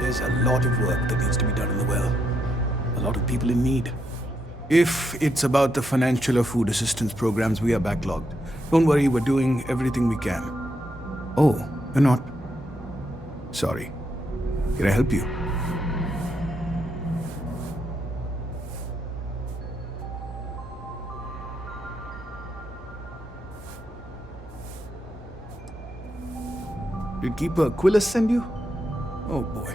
There's a lot of work that needs to be done in the well. A lot of people in need. If it's about the financial or food assistance programs, we are backlogged. Don't worry, we're doing everything we can. Oh, you're not? Sorry. Can I help you? Did Keeper Aquilus send you? Oh boy.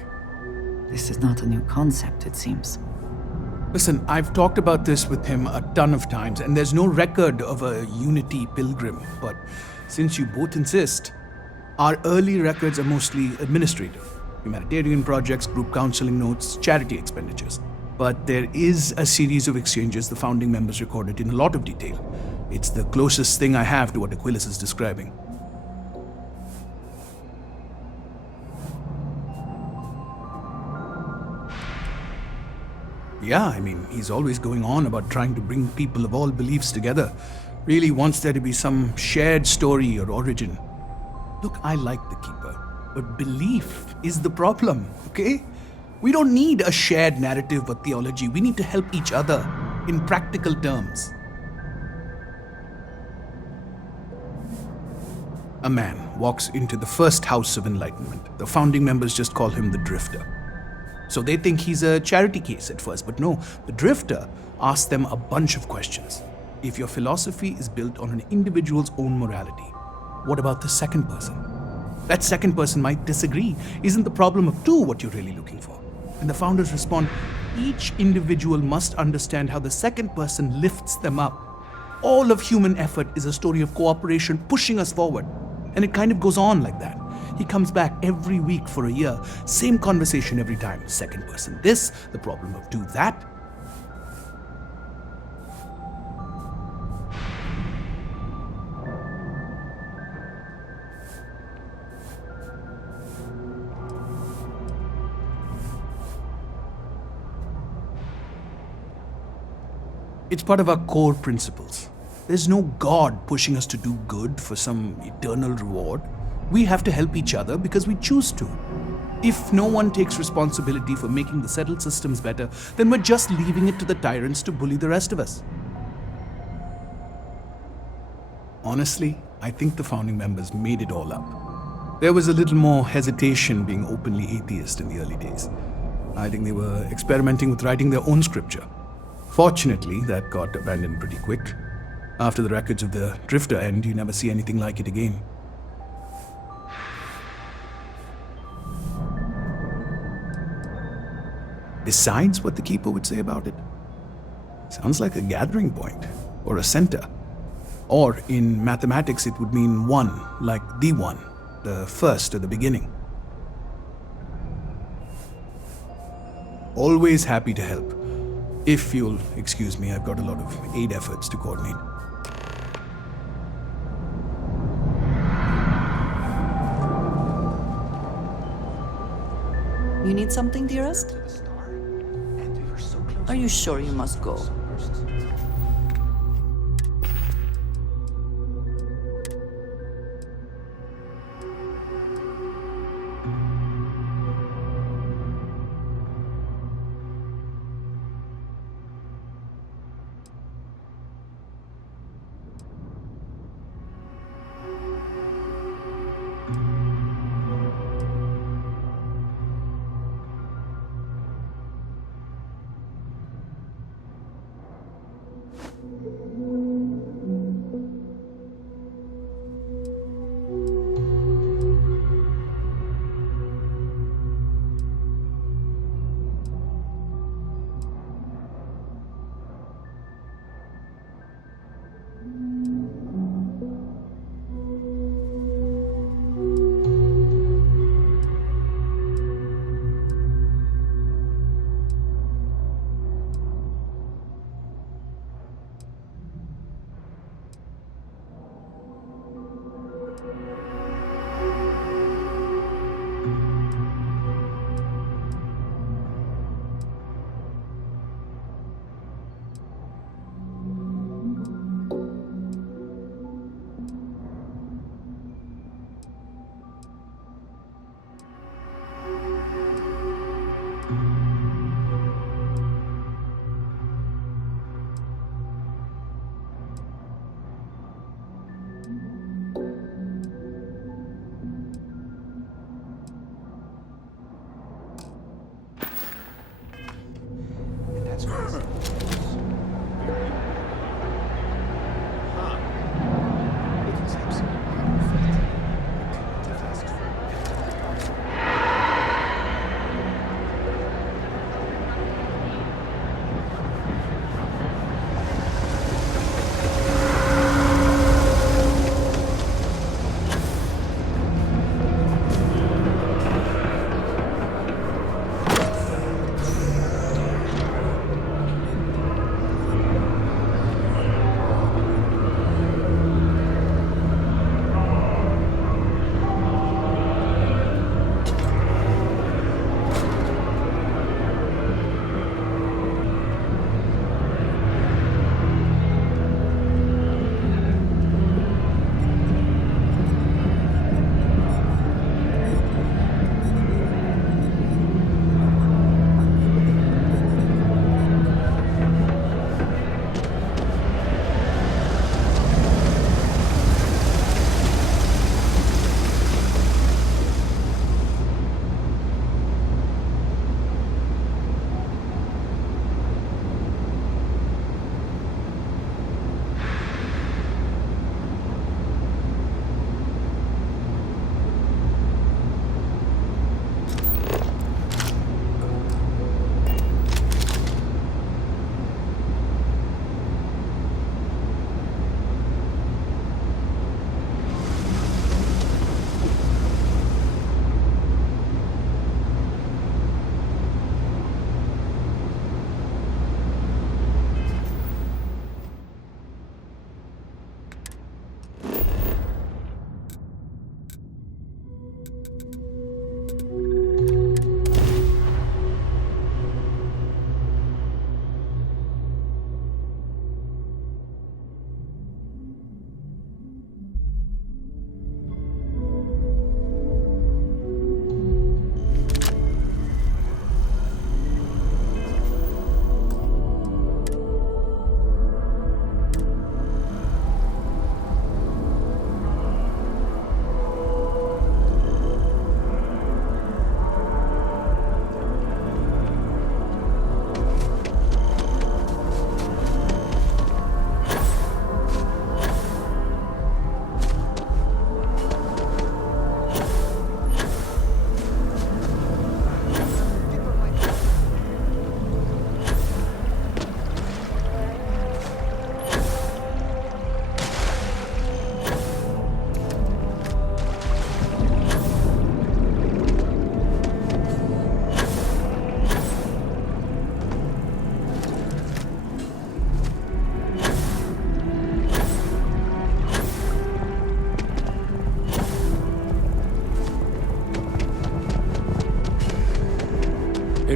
This is not a new concept, it seems. Listen, I've talked about this with him a ton of times, and there's no record of a Unity pilgrim. But since you both insist, our early records are mostly administrative. Humanitarian projects, group counseling notes, charity expenditures. But there is a series of exchanges the founding members recorded in a lot of detail. It's the closest thing I have to what Aquilus is describing. Yeah, I mean, he's always going on about trying to bring people of all beliefs together. Really wants there to be some shared story or origin. Look, I like the Keeper, but belief is the problem, okay? We don't need a shared narrative or theology. We need to help each other in practical terms. A man walks into the first house of enlightenment. The founding members just call him the Drifter. So they think he's a charity case at first, but no, the Drifter asks them a bunch of questions. If your philosophy is built on an individual's own morality, what about the second person? That second person might disagree. Isn't the problem of two what you're really looking for? And the founders respond, each individual must understand how the second person lifts them up. All of human effort is a story of cooperation pushing us forward. And it kind of goes on like that. He comes back every week for a year. Same conversation every time. Second person this, the problem of two that. It's part of our core principles. There's no God pushing us to do good for some eternal reward. We have to help each other because we choose to. If no one takes responsibility for making the settled systems better, then we're just leaving it to the tyrants to bully the rest of us. Honestly, I think the founding members made it all up. There was a little more hesitation being openly atheist in the early days. I think they were experimenting with writing their own scripture. Fortunately, that got abandoned pretty quick. After the records of the Drifter end, you never see anything like it again. Besides what the Keeper would say about it, sounds like a gathering point, or a center. Or in mathematics it would mean one, like the one, the first or the beginning. Always happy to help. If you'll excuse me, I've got a lot of aid efforts to coordinate. You need something, dearest? Are you sure you must go?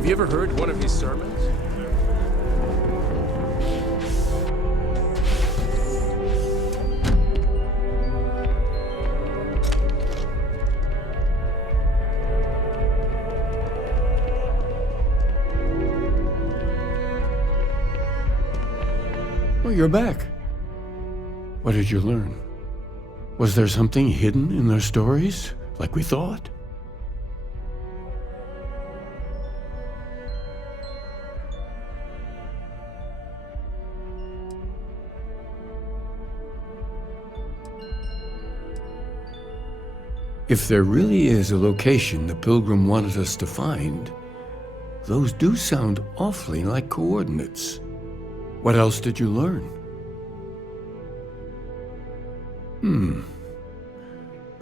Have you ever heard one of his sermons? Well, you're back. What did you learn? Was there something hidden in their stories, like we thought? If there really is a location the Pilgrim wanted us to find, those do sound awfully like coordinates. What else did you learn?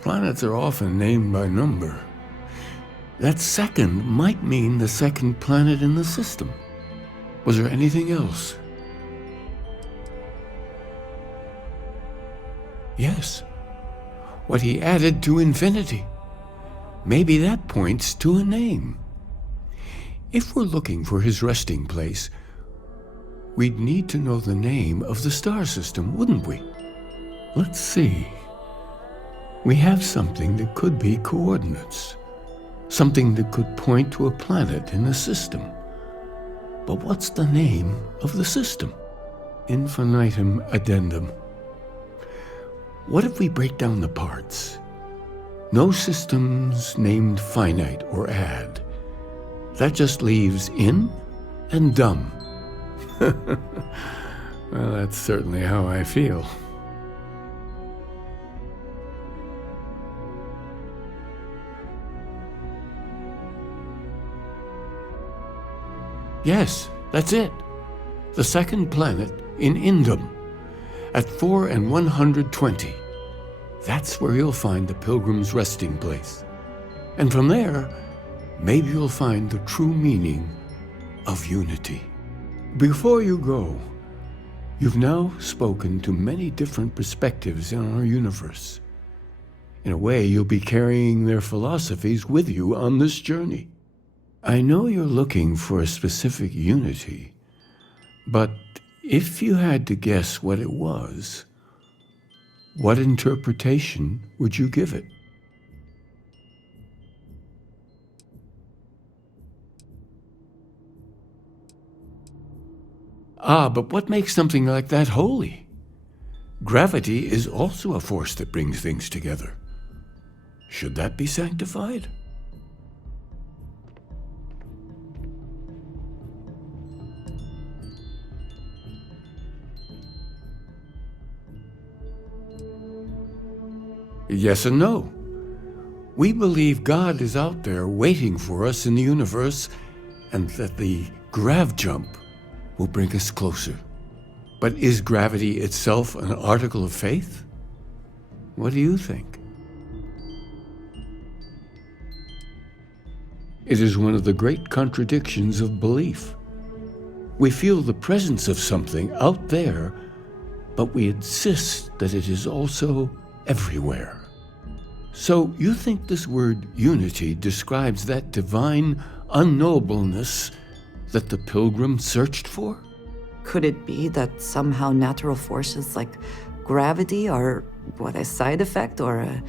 Planets are often named by number. That second might mean the second planet in the system. Was there anything else? Yes. What he added to infinity. Maybe that points to a name. If we're looking for his resting place, we'd need to know the name of the star system, wouldn't we? Let's see. We have something that could be coordinates. Something that could point to a planet in the system. But what's the name of the system? Infinitum addendum. What if we break down the parts? No systems named finite or add. That just leaves in and dumb. Well, that's certainly how I feel. Yes, that's it. The second planet in Indum, at 4 and 120. That's where you'll find the Pilgrim's resting place. And from there, maybe you'll find the true meaning of unity. Before you go, you've now spoken to many different perspectives in our universe. In a way, you'll be carrying their philosophies with you on this journey. I know you're looking for a specific unity, but if you had to guess what it was, what interpretation would you give it? But what makes something like that holy? Gravity is also a force that brings things together. Should that be sanctified? Yes and no. We believe God is out there waiting for us in the universe, and that the grav jump will bring us closer. But is gravity itself an article of faith? What do you think? It is one of the great contradictions of belief. We feel the presence of something out there, but we insist that it is also everywhere. So you think this word unity describes that divine unknowableness that the Pilgrim searched for? Could it be that somehow natural forces like gravity are, a side effect or a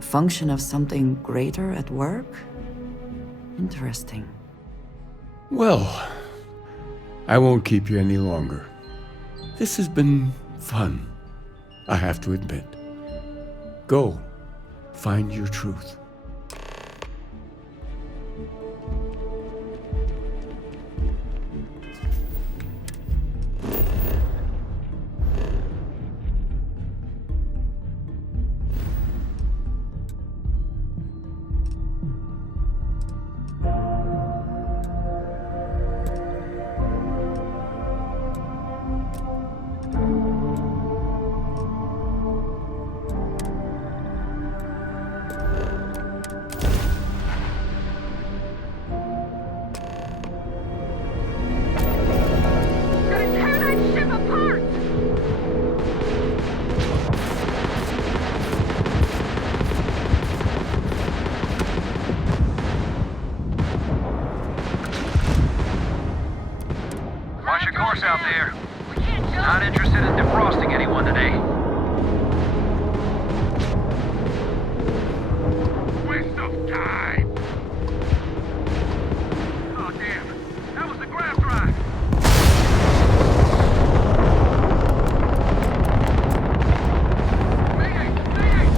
function of something greater at work? Interesting. Well, I won't keep you any longer. This has been fun, I have to admit. Go, find your truth. trusting anyone today. Waste of time! Oh, damn. That was the grab drive! Mayday! Mayday!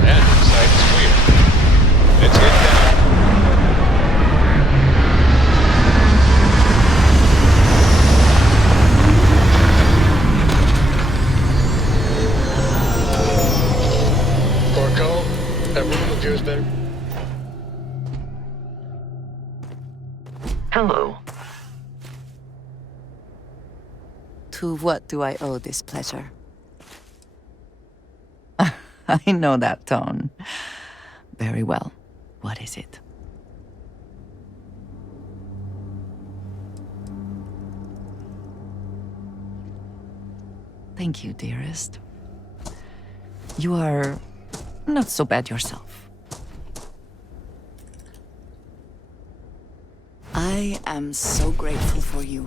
Landing site is clear. Let's head down. Corco, that room of yours better. Hello. To what do I owe this pleasure? I know that tone. Very well. What is it? Thank you, dearest. You are not so bad yourself. I am so grateful for you.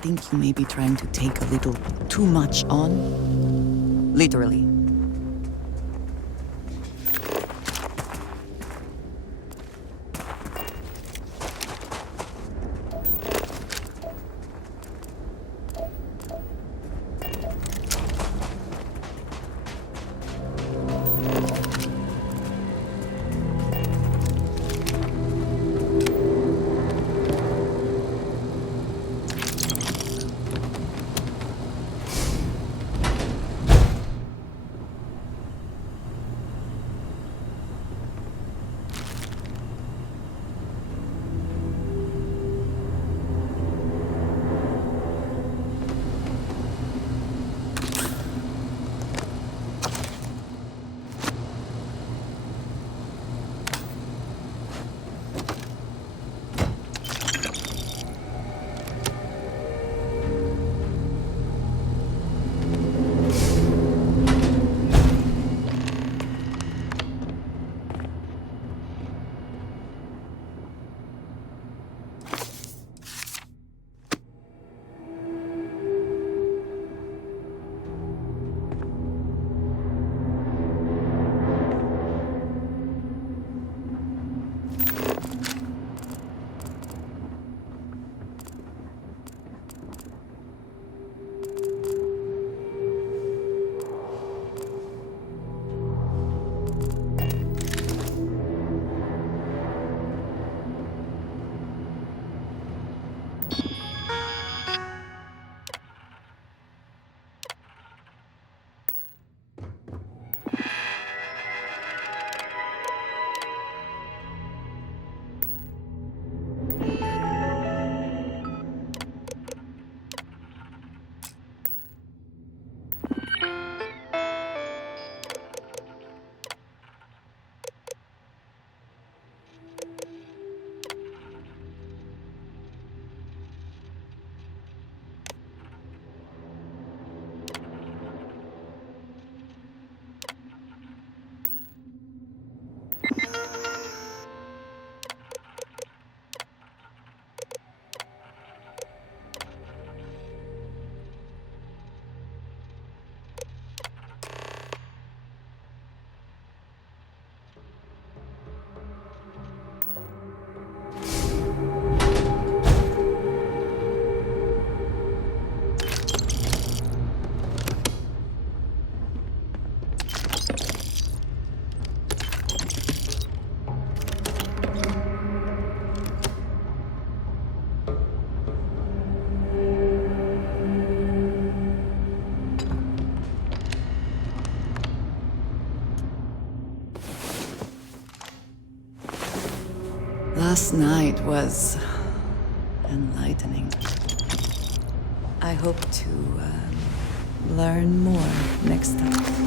think you may be trying to take a little too much on. Literally. Last night was enlightening. I hope to learn more next time.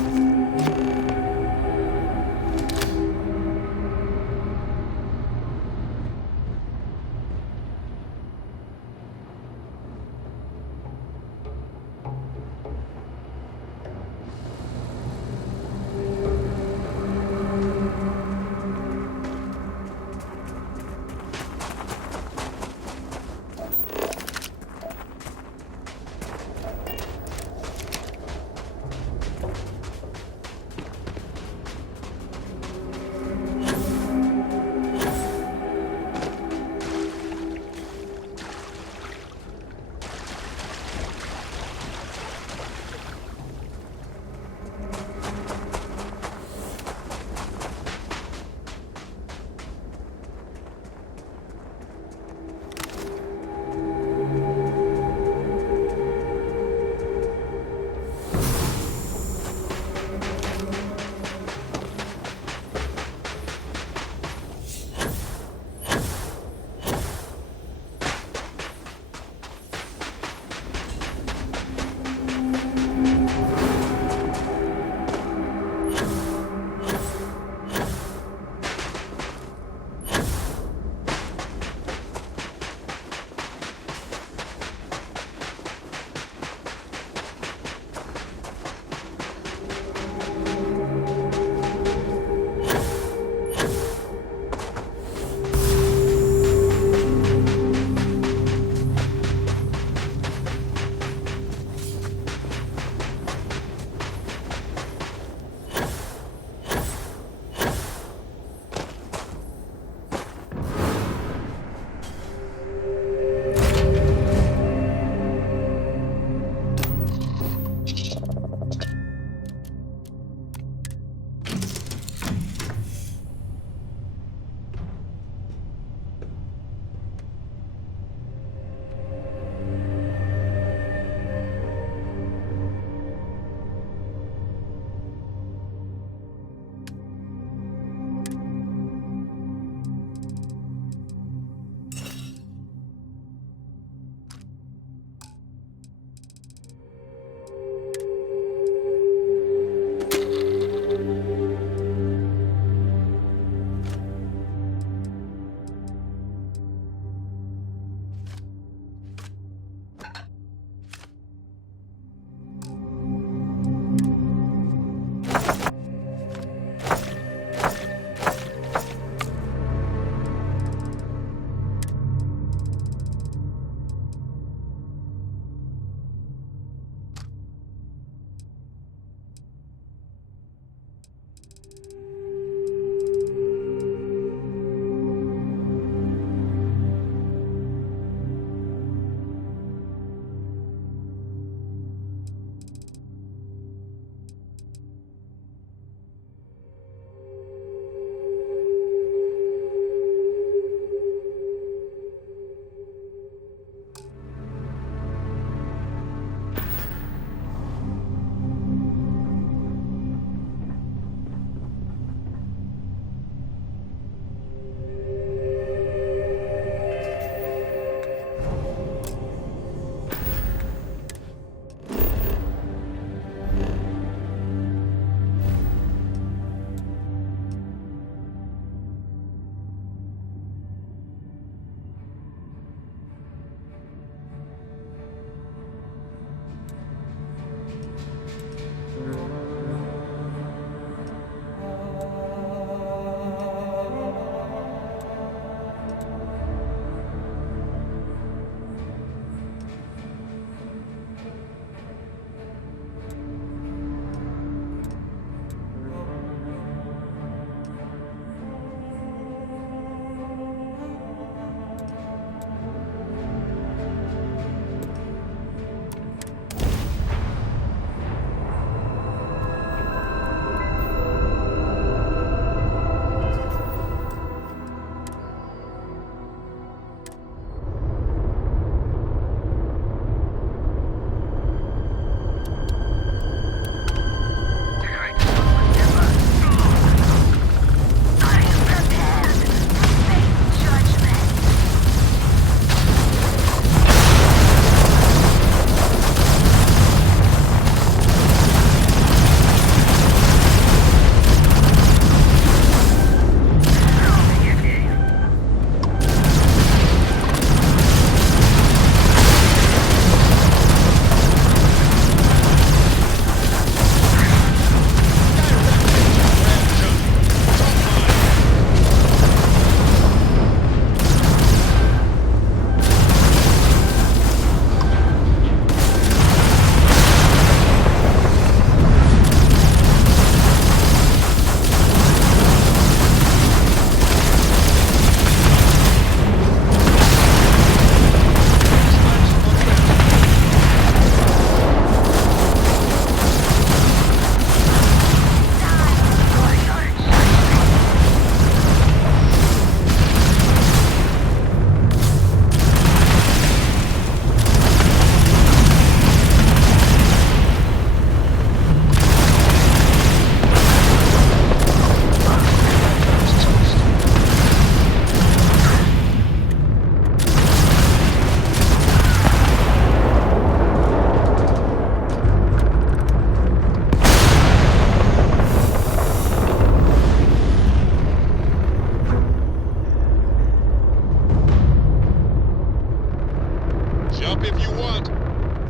Jump if you want.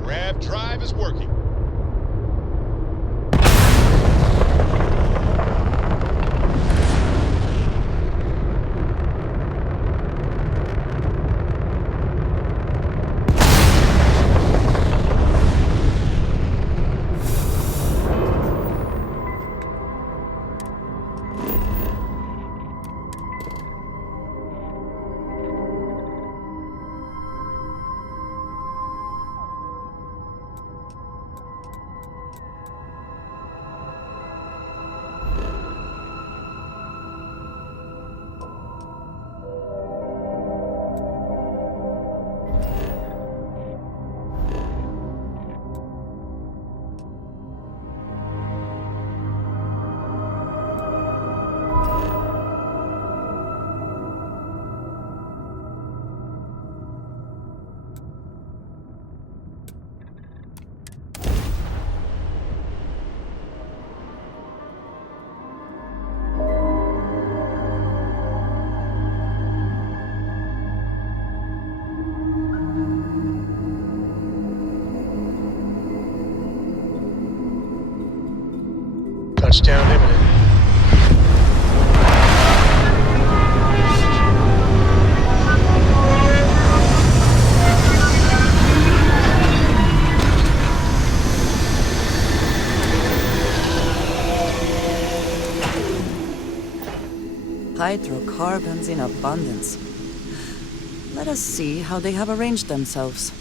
Grav drive is working. Touchdown imminent. Hydrocarbons in abundance. Let us see how they have arranged themselves.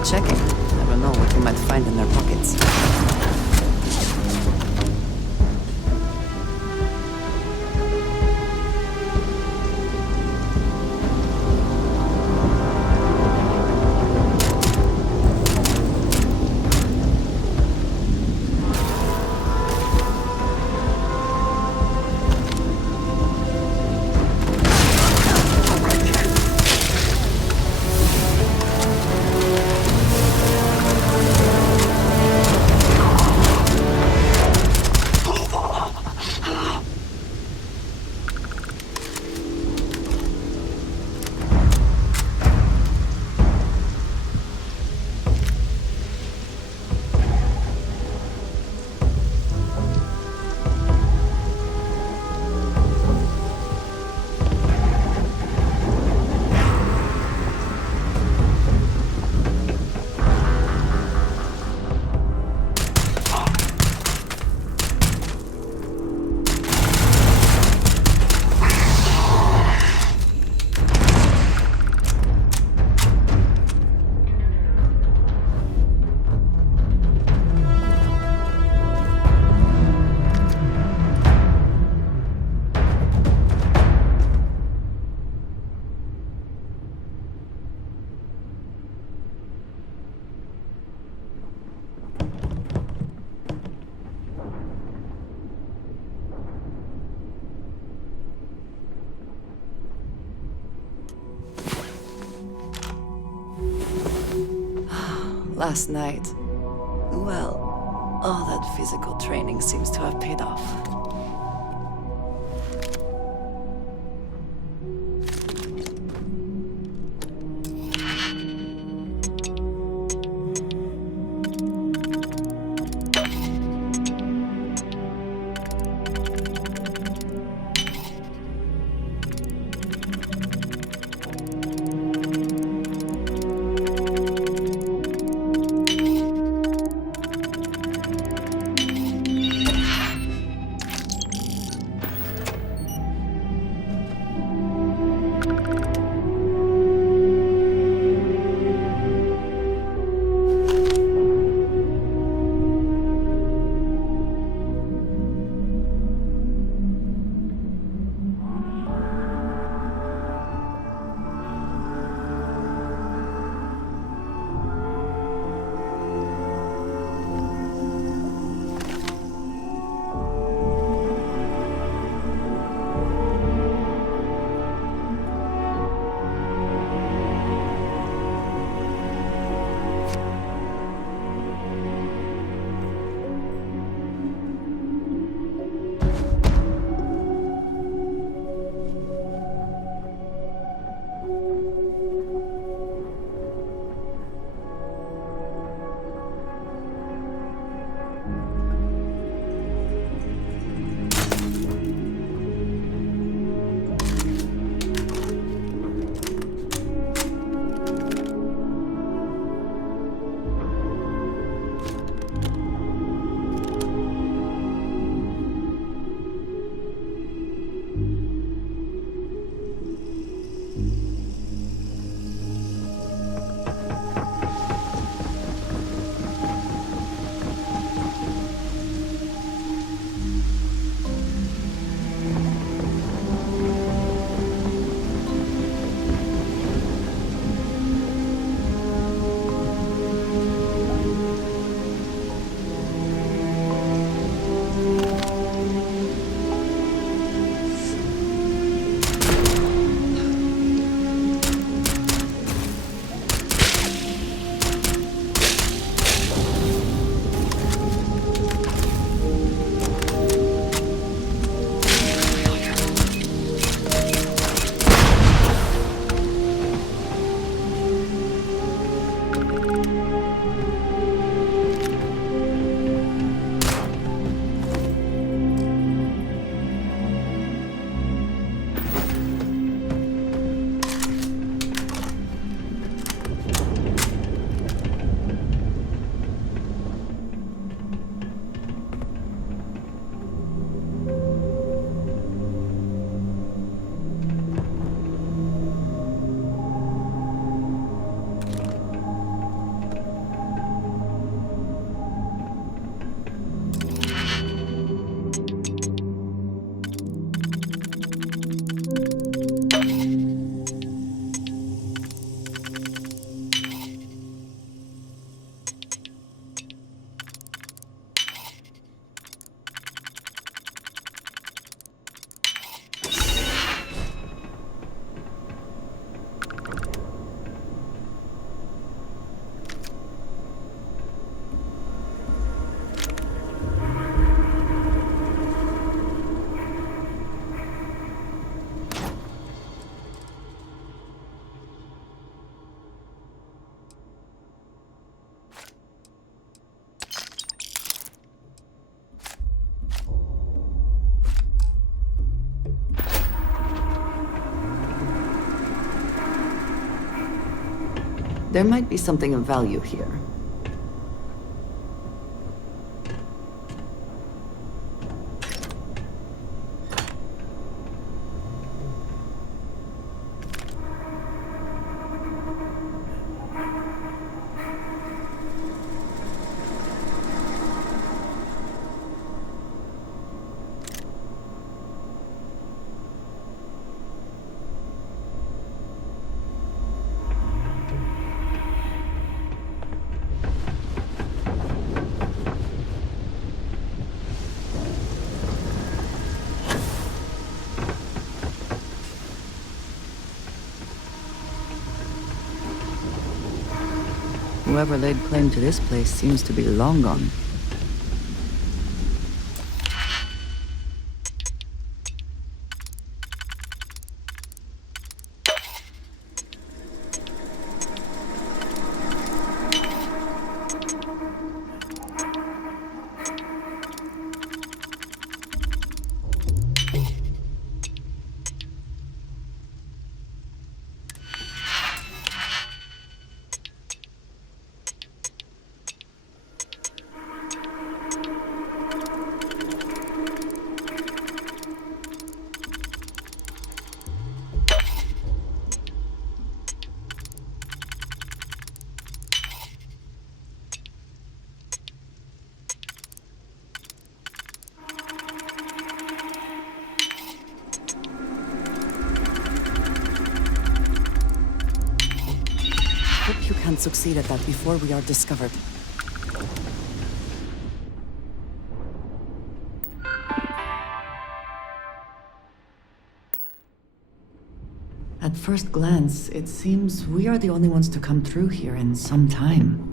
worth checking. Never know what you might find in their pockets. Last night, well, all that physical training seems to have paid off. There might be something of value here. Whoever laid claim to this place seems to be long gone. Hope you can succeed at that before we are discovered. At first glance, it seems we are the only ones to come through here in some time.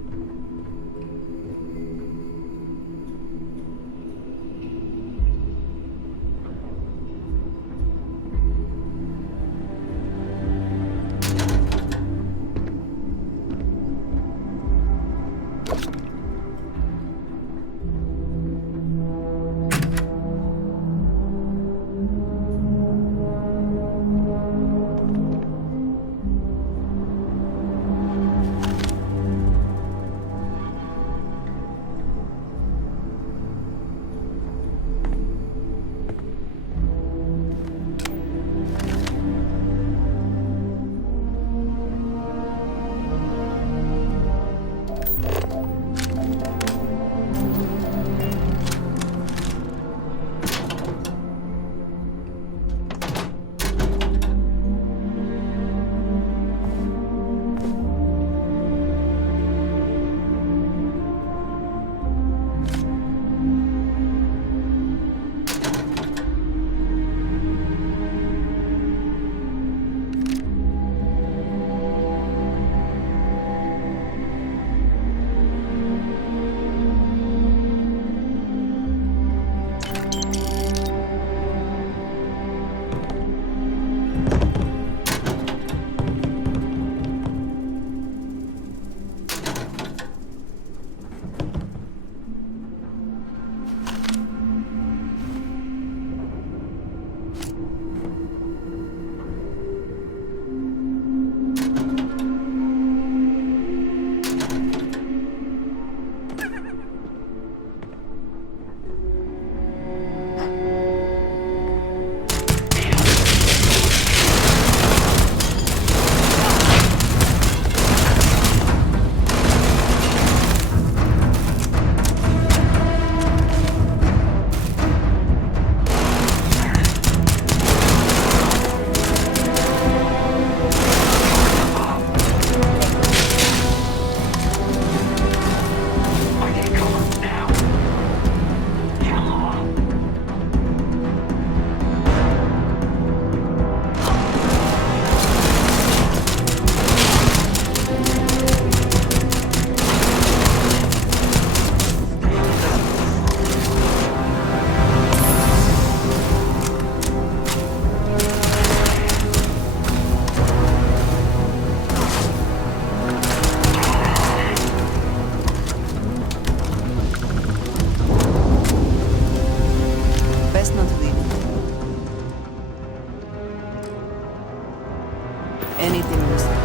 Anything you say.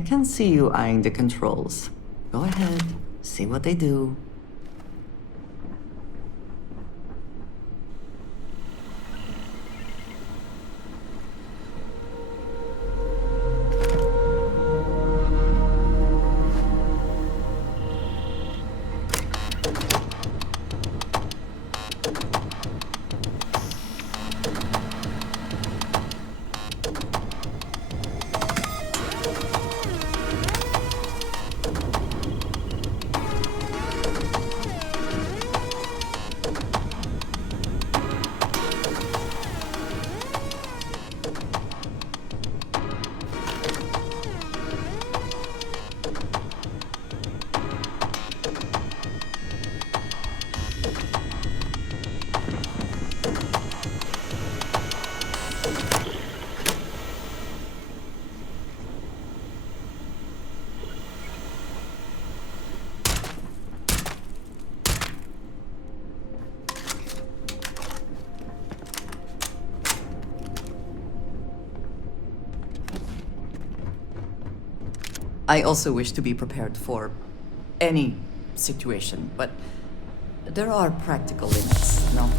I can see you eyeing the controls. Go ahead, see what they do. I also wish to be prepared for any situation, but there are practical limits, no?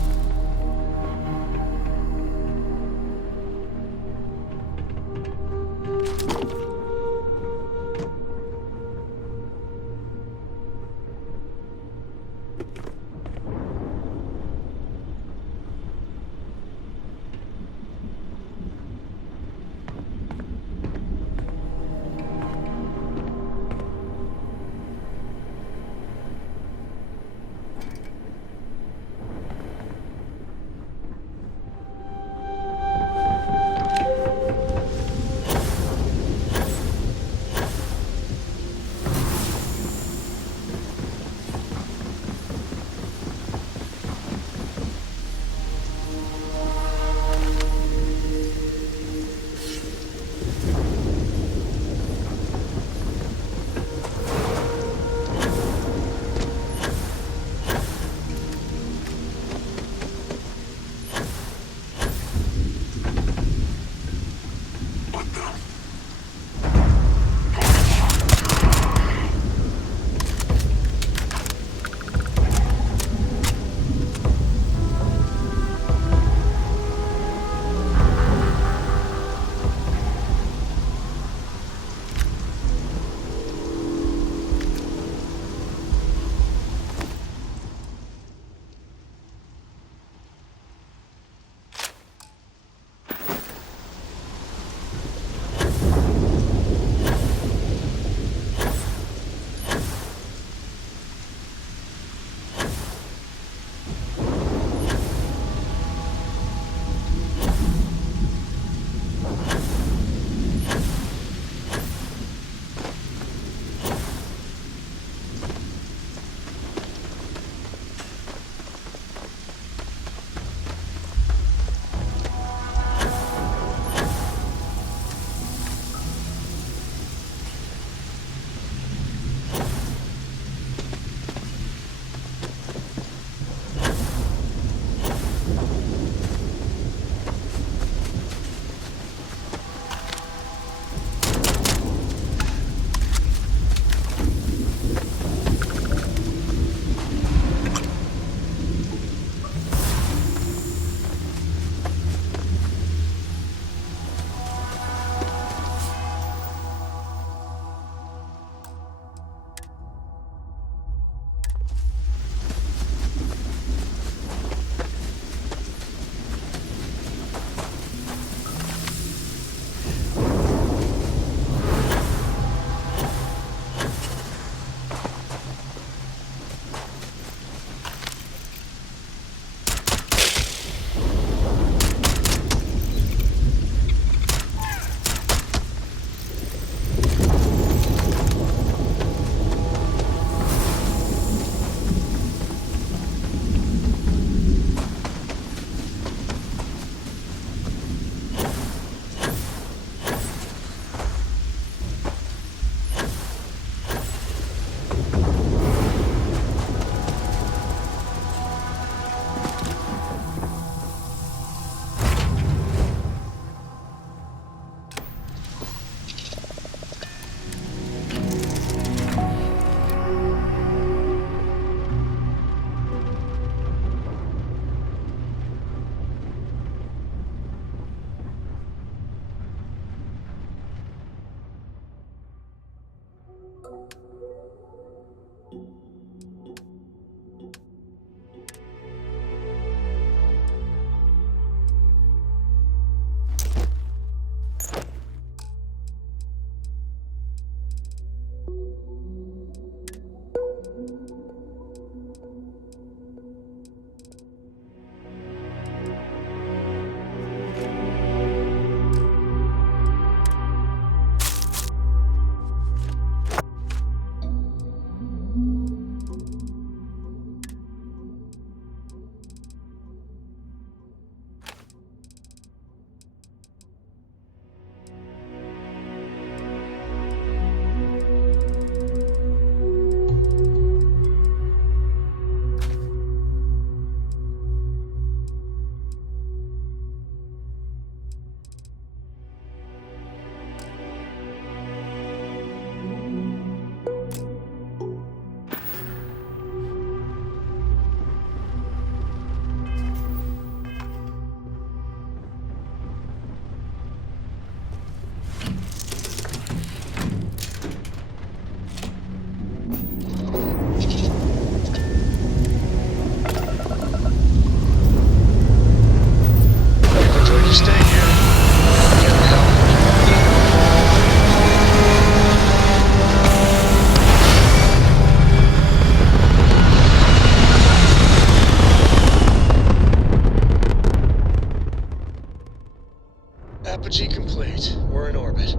Apogee complete. We're in orbit.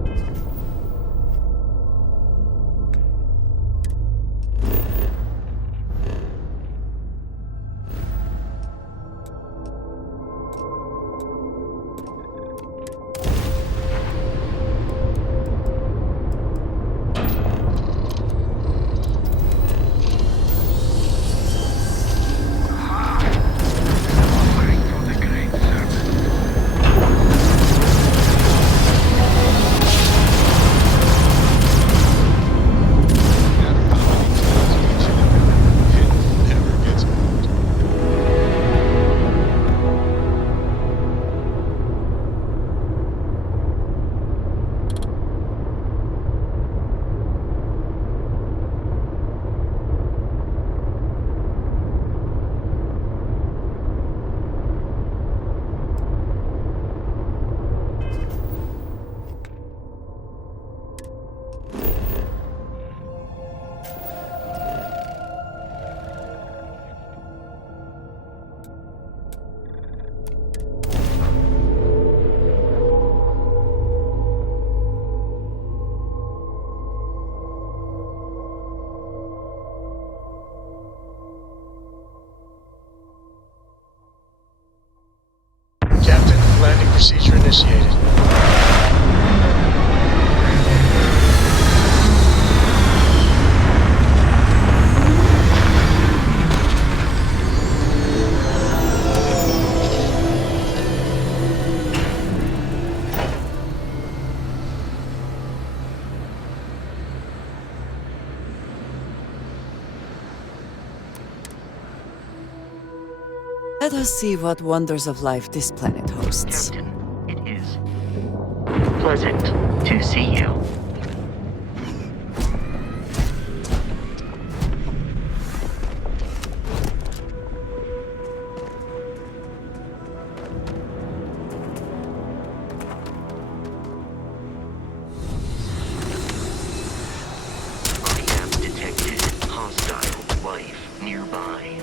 Offering for the great servant. It never gets old. Captain, landing procedure initiated. Let us see what wonders of life this planet hosts. Captain, it is pleasant to see you. I have detected hostile life nearby.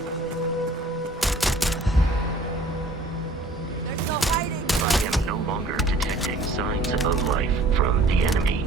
I am no longer detecting signs of life from the enemy.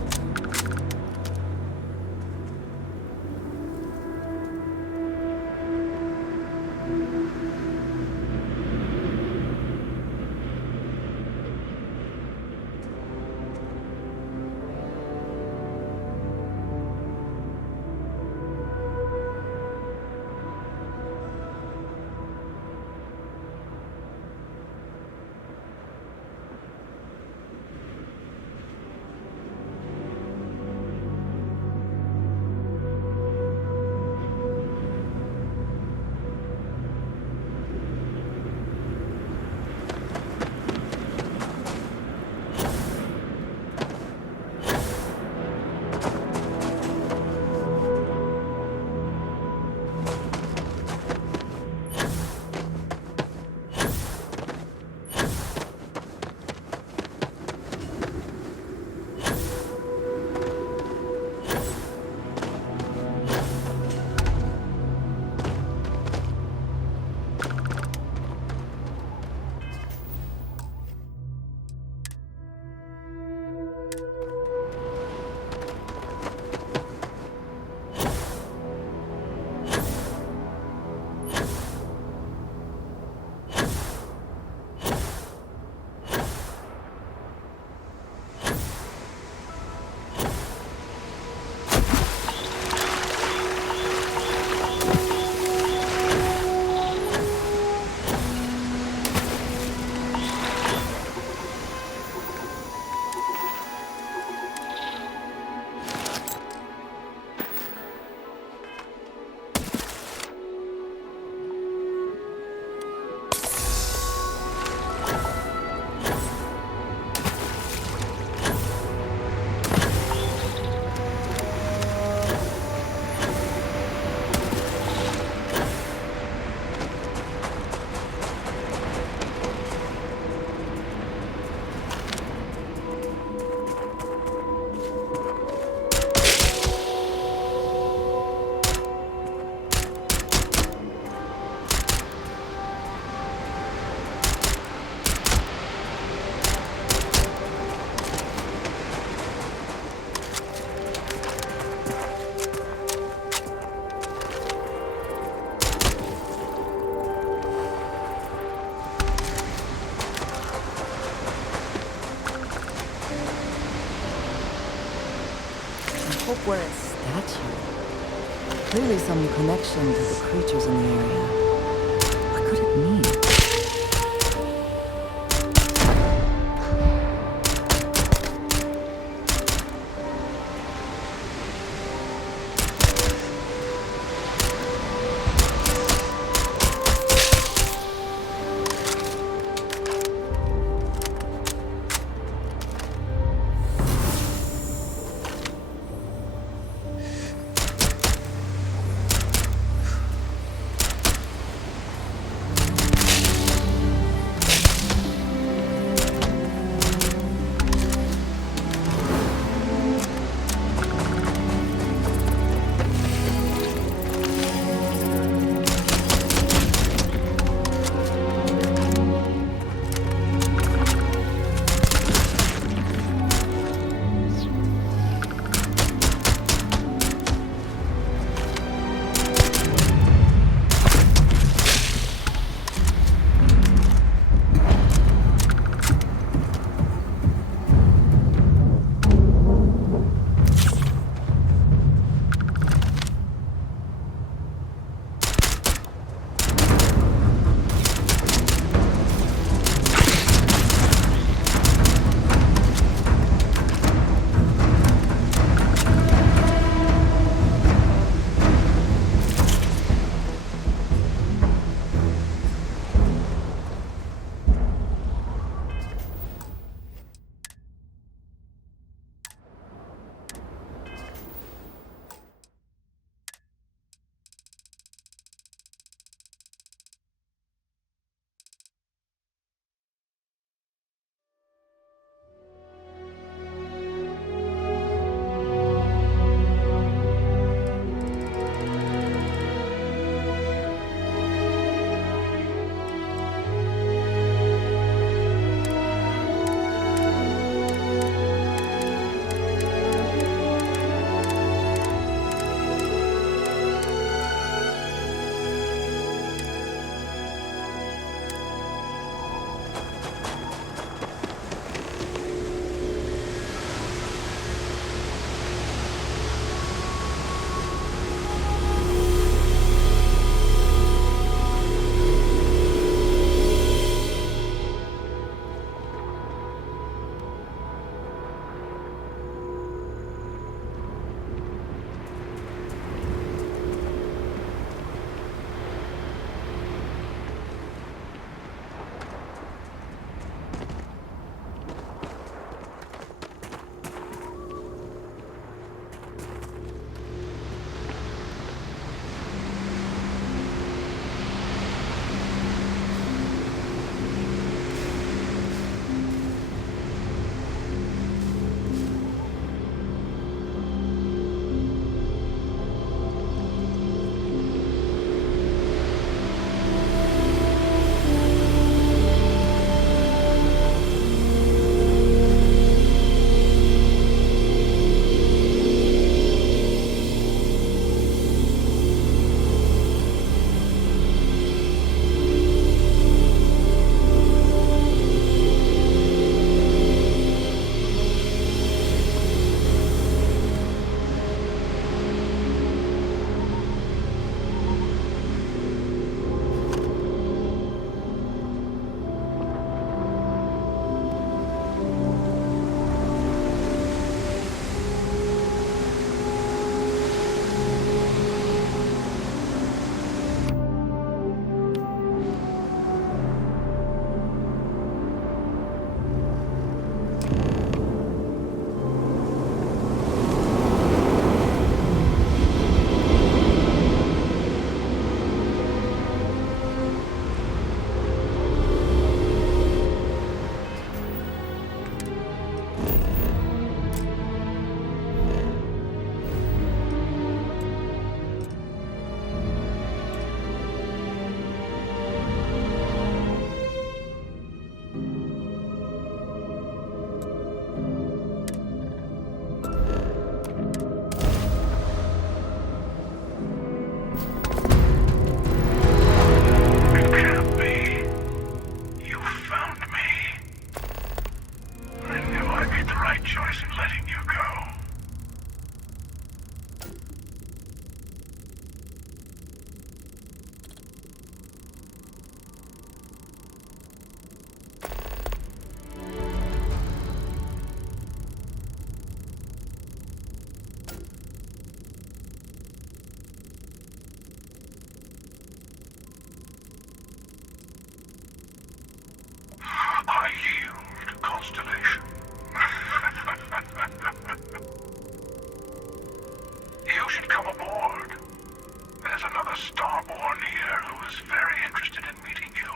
hope we're a statue. Clearly some connection to the creatures in the area. What could it mean? Constellation. You should come aboard. There's another Starborn here who is very interested in meeting you.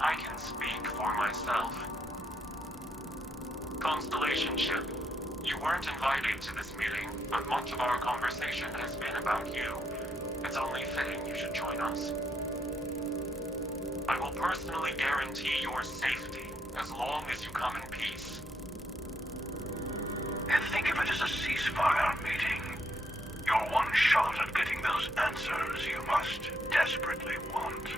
I can speak for myself. Constellation ship, you weren't invited to this meeting, but much of our conversation has been about you. It's only fitting you should join us. I will personally guarantee your safety as long as you come in peace. And think of it as a ceasefire meeting. Your one shot at getting those answers you must desperately want.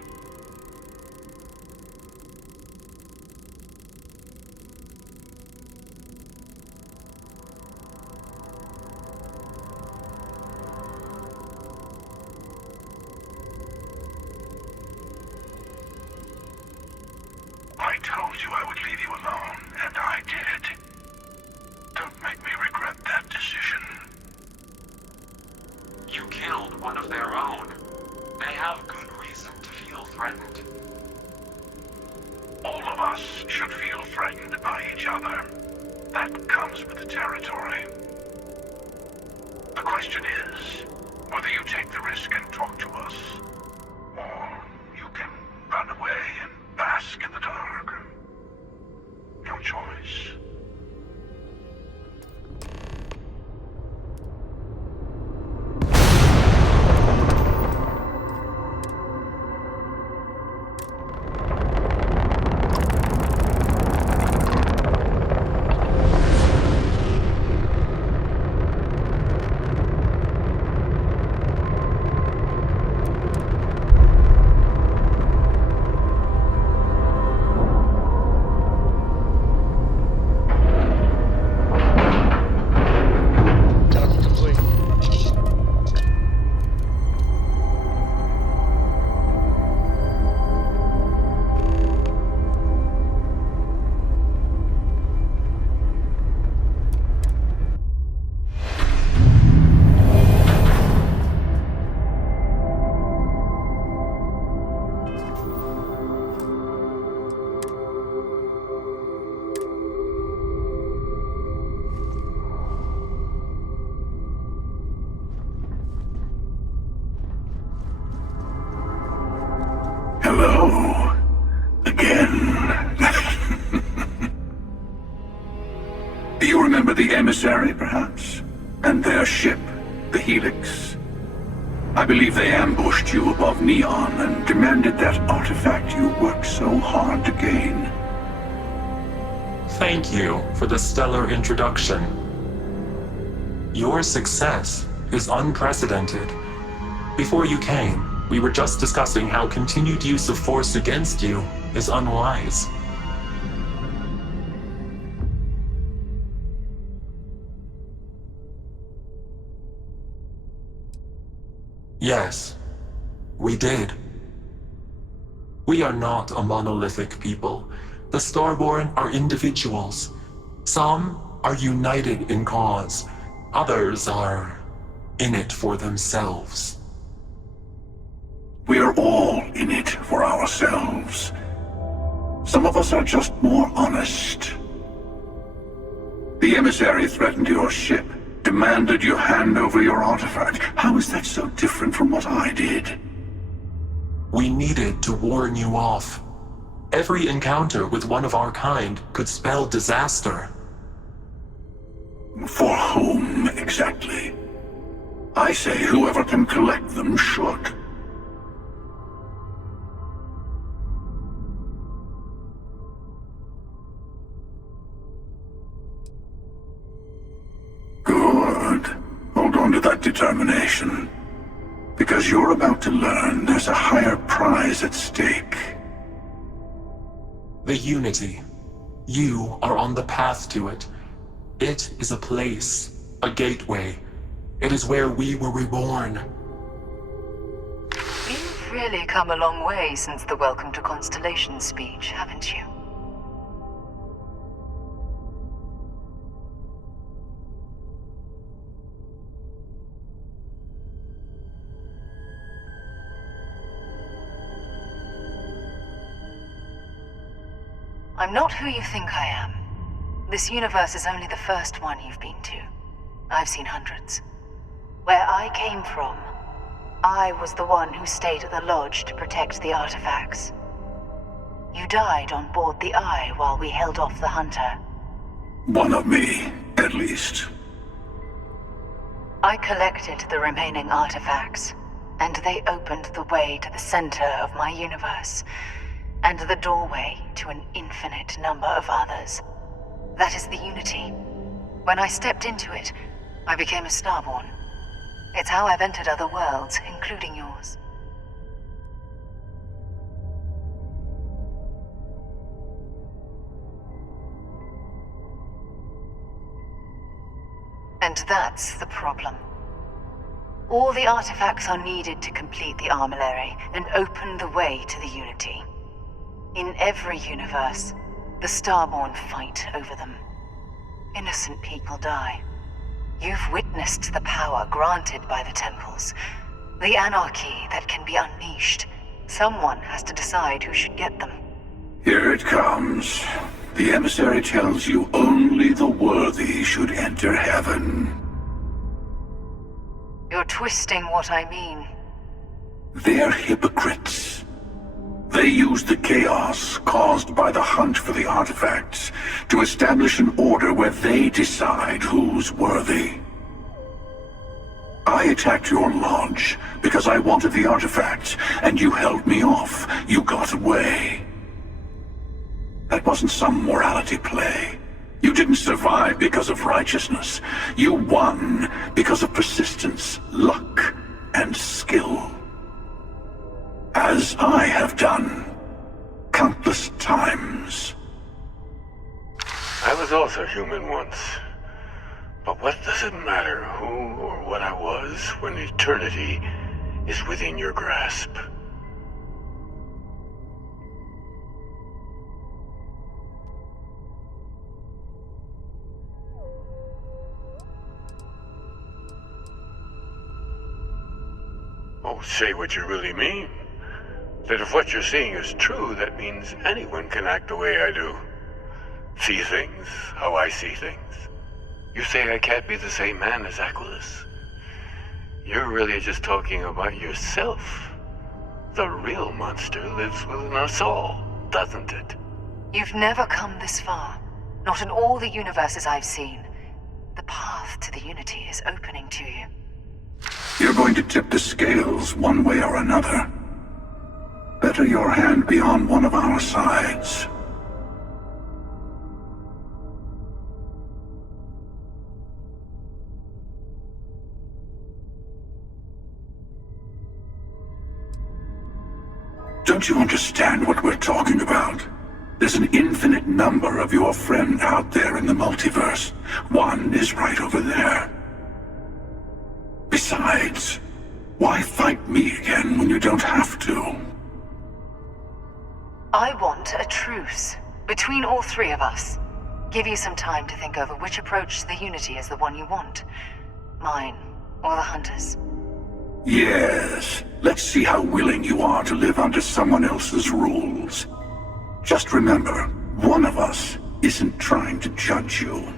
I told you I would leave you alone, and I did. Don't make me regret that decision. You killed one of their own. They have good reason to feel threatened. All of us should feel threatened by each other. That comes with the territory. The question is, whether you take the risk and talk to us, or you can run away and bask in the dark. No choice. Docking complete. Hello. Again. You remember the emissary, perhaps? And their ship, the Helix? I believe they ambushed you above Neon and demanded that artifact you worked so hard to gain. Thank you for the stellar introduction. Your success is unprecedented. Before you came, we were just discussing how continued use of force against you is unwise. Yes, we did. We are not a monolithic people. The Starborn are individuals. Some are united in cause. Others are in it for themselves. We are all in it for ourselves. Some of us are just more honest. The emissary threatened your ship, demanded you hand over your artifact. How is that so different from what I did? We needed to warn you off. Every encounter with one of our kind could spell disaster. For whom, exactly? I say whoever can collect them should. Good. Hold on to that determination. Because you're about to learn there's a higher prize at stake. The Unity. You are on the path to it. It is a place, a gateway. It is where we were reborn. You've really come a long way since the Welcome to Constellation speech, haven't you? I'm not who you think I am. This universe is only the first one you've been to. I've seen hundreds. Where I came from, I was the one who stayed at the lodge to protect the artifacts. You died on board the Eye while we held off the Hunter. One of me, at least. I collected the remaining artifacts, and they opened the way to the center of my universe, and the doorway to an infinite number of others. That is the Unity. When I stepped into it, I became a Starborn. It's how I've entered other worlds, including yours. And that's the problem. All the artifacts are needed to complete the armillary and open the way to the Unity. In every universe, the Starborn fight over them. Innocent people die. You've witnessed the power granted by the temples, the anarchy that can be unleashed. Someone has to decide who should get them. Here it comes. The emissary tells you only the worthy should enter heaven. You're twisting what I mean. They're hypocrites. They use the chaos caused by the hunt for the artifacts to establish an order where they decide who's worthy. I attacked your lodge because I wanted the artifacts, and you held me off. You got away. That wasn't some morality play. You didn't survive because of righteousness. You won because of persistence, luck, and skill. As I have done, countless times. I was also human once. But what does it matter who or what I was when eternity is within your grasp? Oh, say what you really mean. That if what you're seeing is true, that means anyone can act the way I do. See things how I see things. You say I can't be the same man as Aquilus. You're really just talking about yourself. The real monster lives within us all, doesn't it? You've never come this far. Not in all the universes I've seen. The path to the Unity is opening to you. You're going to tip the scales one way or another. Better your hand be on one of our sides. Don't you understand what we're talking about? There's an infinite number of your friend out there in the multiverse. One is right over there. Besides, why fight me again when you don't have to? I want a truce between all three of us. Give you some time to think over which approach to the Unity is the one you want. Mine, or the Hunter's. Yes, let's see how willing you are to live under someone else's rules. Just remember, one of us isn't trying to judge you.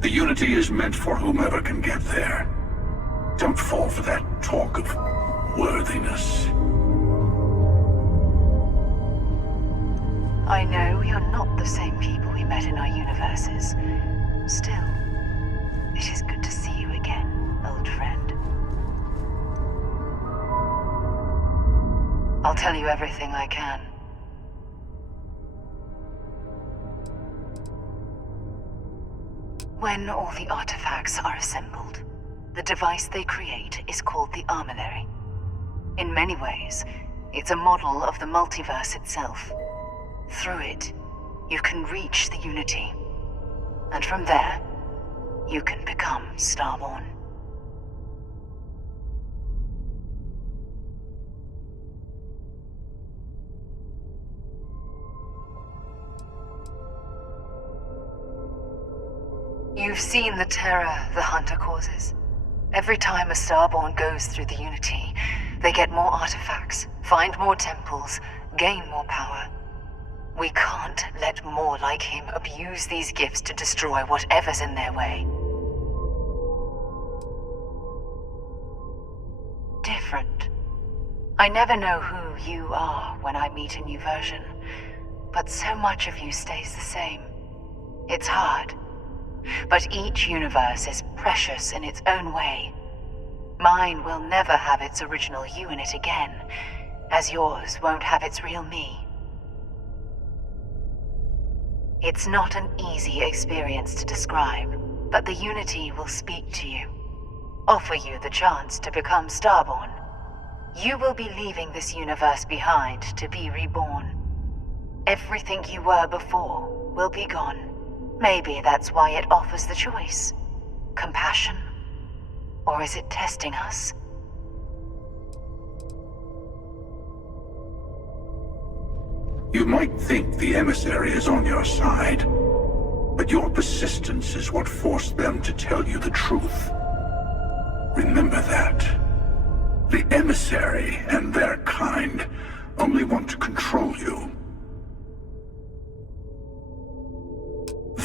The Unity is meant for whomever can get there. Don't fall for that talk of worthiness. I know we are not the same people we met in our universes. Still, it is good to see you again, old friend. I'll tell you everything I can. When all the artifacts are assembled, the device they create is called the Armillary. In many ways, it's a model of the multiverse itself. Through it, you can reach the Unity. And from there, you can become Starborn. You've seen the terror the Hunter causes. Every time a Starborn goes through the Unity, they get more artifacts, find more temples, gain more power. We can't let more like him abuse these gifts to destroy whatever's in their way. Different. I never know who you are when I meet a new version, but so much of you stays the same. It's hard. But each universe is precious in its own way. Mine will never have its original you in it again, as yours won't have its real me. It's not an easy experience to describe, but the Unity will speak to you, offer you the chance to become Starborn. You will be leaving this universe behind to be reborn. Everything you were before will be gone. Maybe that's why it offers the choice. Compassion? Or is it testing us? You might think the emissary is on your side, but your persistence is what forced them to tell you the truth. Remember that. The emissary and their kind only want to control you.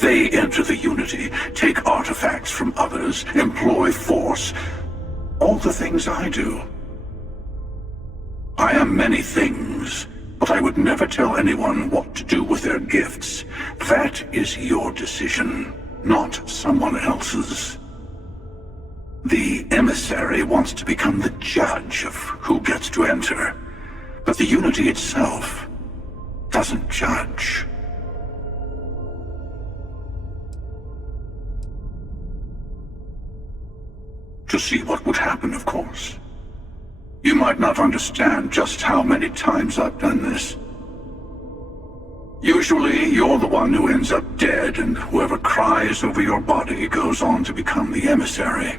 They enter the Unity, take artifacts from others, employ force. All the things I do. I am many things, but I would never tell anyone what to do with their gifts. That is your decision, not someone else's. The emissary wants to become the judge of who gets to enter, but the Unity itself doesn't judge. To see what would happen, of course. You might not understand just how many times I've done this. Usually, you're the one who ends up dead, and whoever cries over your body goes on to become the emissary.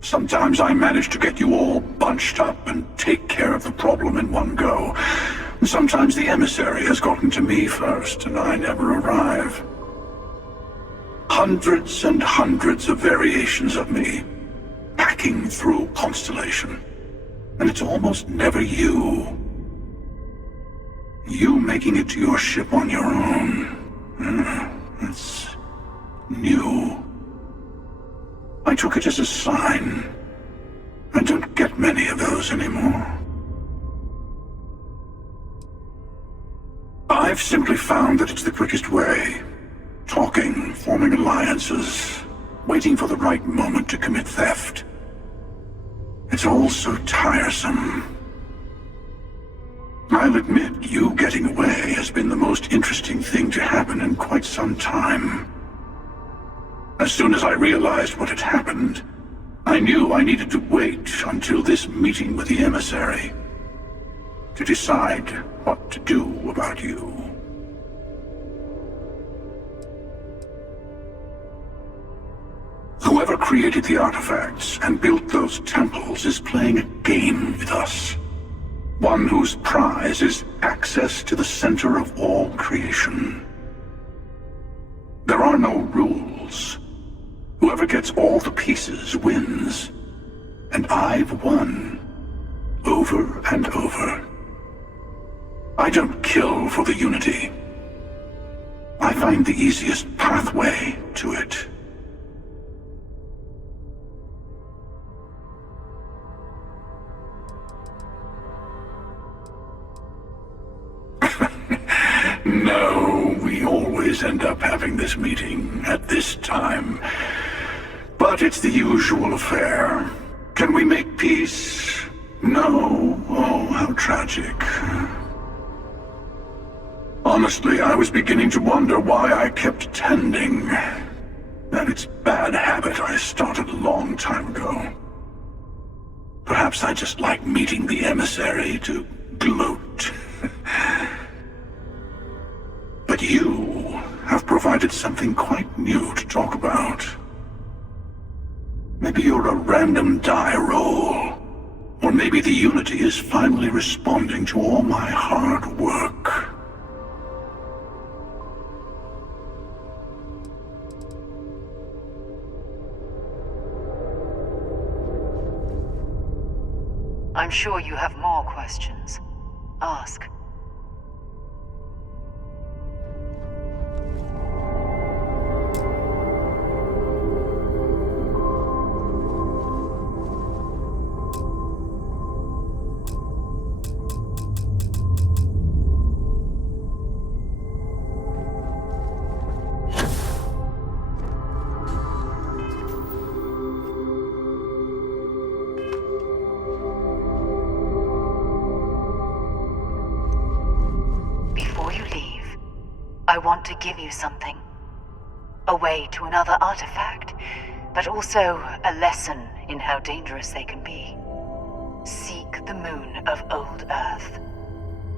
Sometimes I manage to get you all bunched up and take care of the problem in one go. Sometimes the emissary has gotten to me first, and I never arrive. Hundreds and hundreds of variations of me, packing through Constellation. And it's almost never you. You making it to your ship on your own. It's new. I took it as a sign. I don't get many of those anymore. I've simply found that it's the quickest way. Talking, forming alliances, waiting for the right moment to commit theft. It's all so tiresome. I'll admit, you getting away has been the most interesting thing to happen in quite some time. As soon as I realized what had happened, I knew I needed to wait until this meeting with the emissary to decide what to do about you. Whoever created the artifacts and built those temples is playing a game with us. One whose prize is access to the center of all creation. There are no rules. Whoever gets all the pieces wins. And I've won. Over and over. I don't kill for the Unity. I find the easiest pathway to it. No, we always end up having this meeting at this time. But it's the usual affair. Can we make peace? No. Oh, how tragic. Honestly, I was beginning to wonder why I kept attending. That it's bad habit I started a long time ago. Perhaps I just like meeting the emissary to gloat. But you have provided something quite new to talk about. Maybe you're a random die roll. Or maybe the Unity is finally responding to all my hard work. I'm sure you have more questions. Ask. I want to give you something. A way to another artifact, but also a lesson in how dangerous they can be. Seek the moon of Old Earth.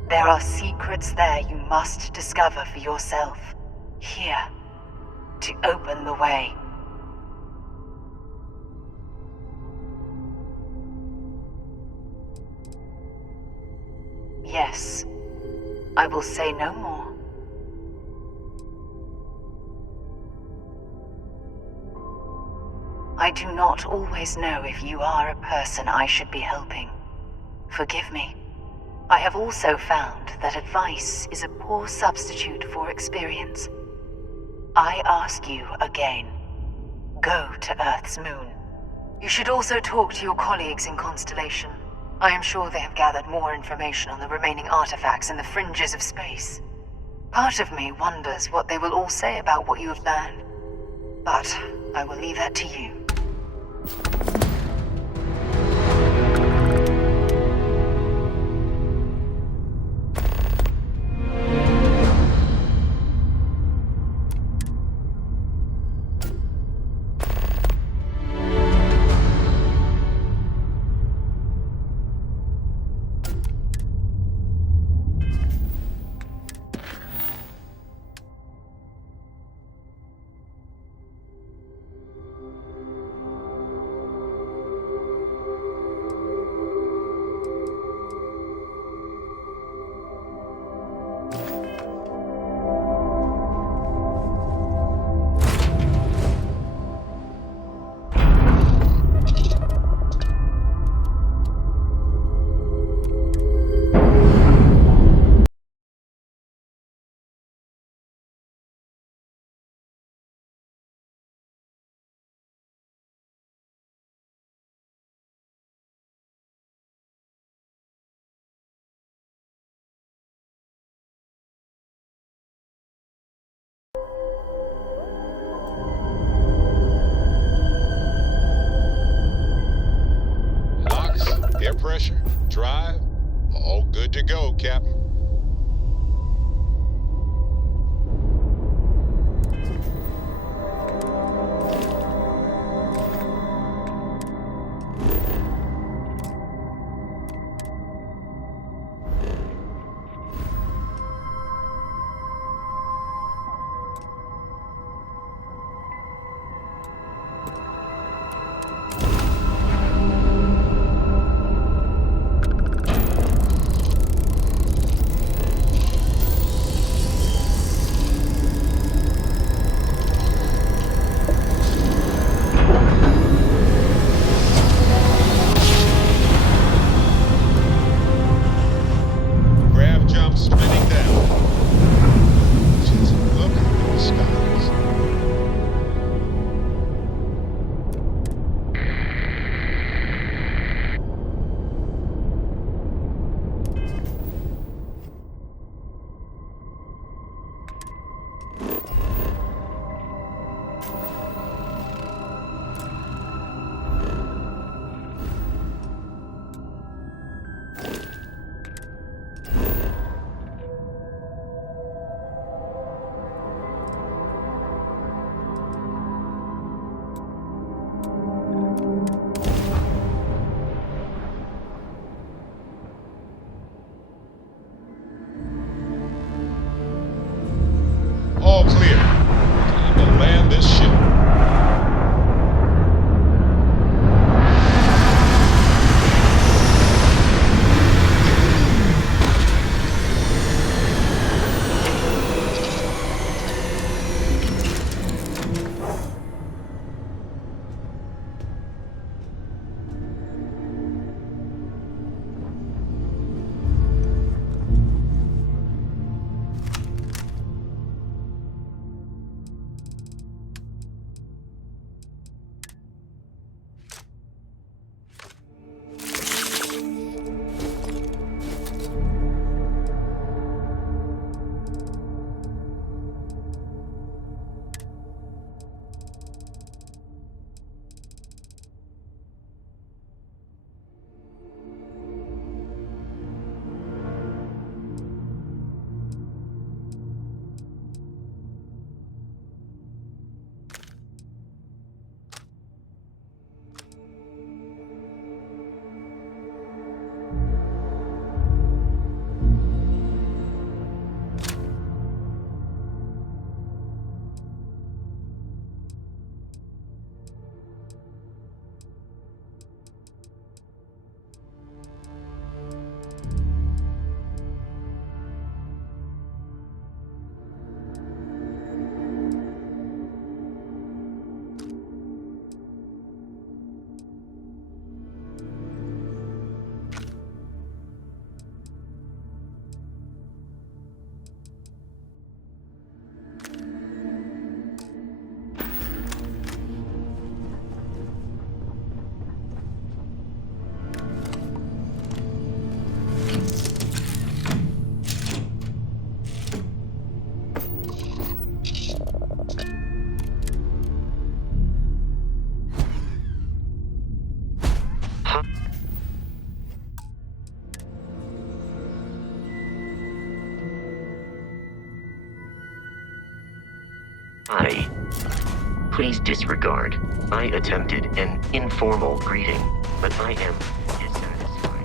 There are secrets there you must discover for yourself. Here, to open the way. Yes, I will say no more. I do not always know if you are a person I should be helping. Forgive me. I have also found that advice is a poor substitute for experience. I ask you again. Go to Earth's moon. You should also talk to your colleagues in Constellation. I am sure they have gathered more information on the remaining artifacts in the fringes of space. Part of me wonders what they will all say about what you have learned. But I will leave that to you. Air pressure, drive, all good to go, Captain. Hi. Please disregard. I attempted an informal greeting, but I am dissatisfied.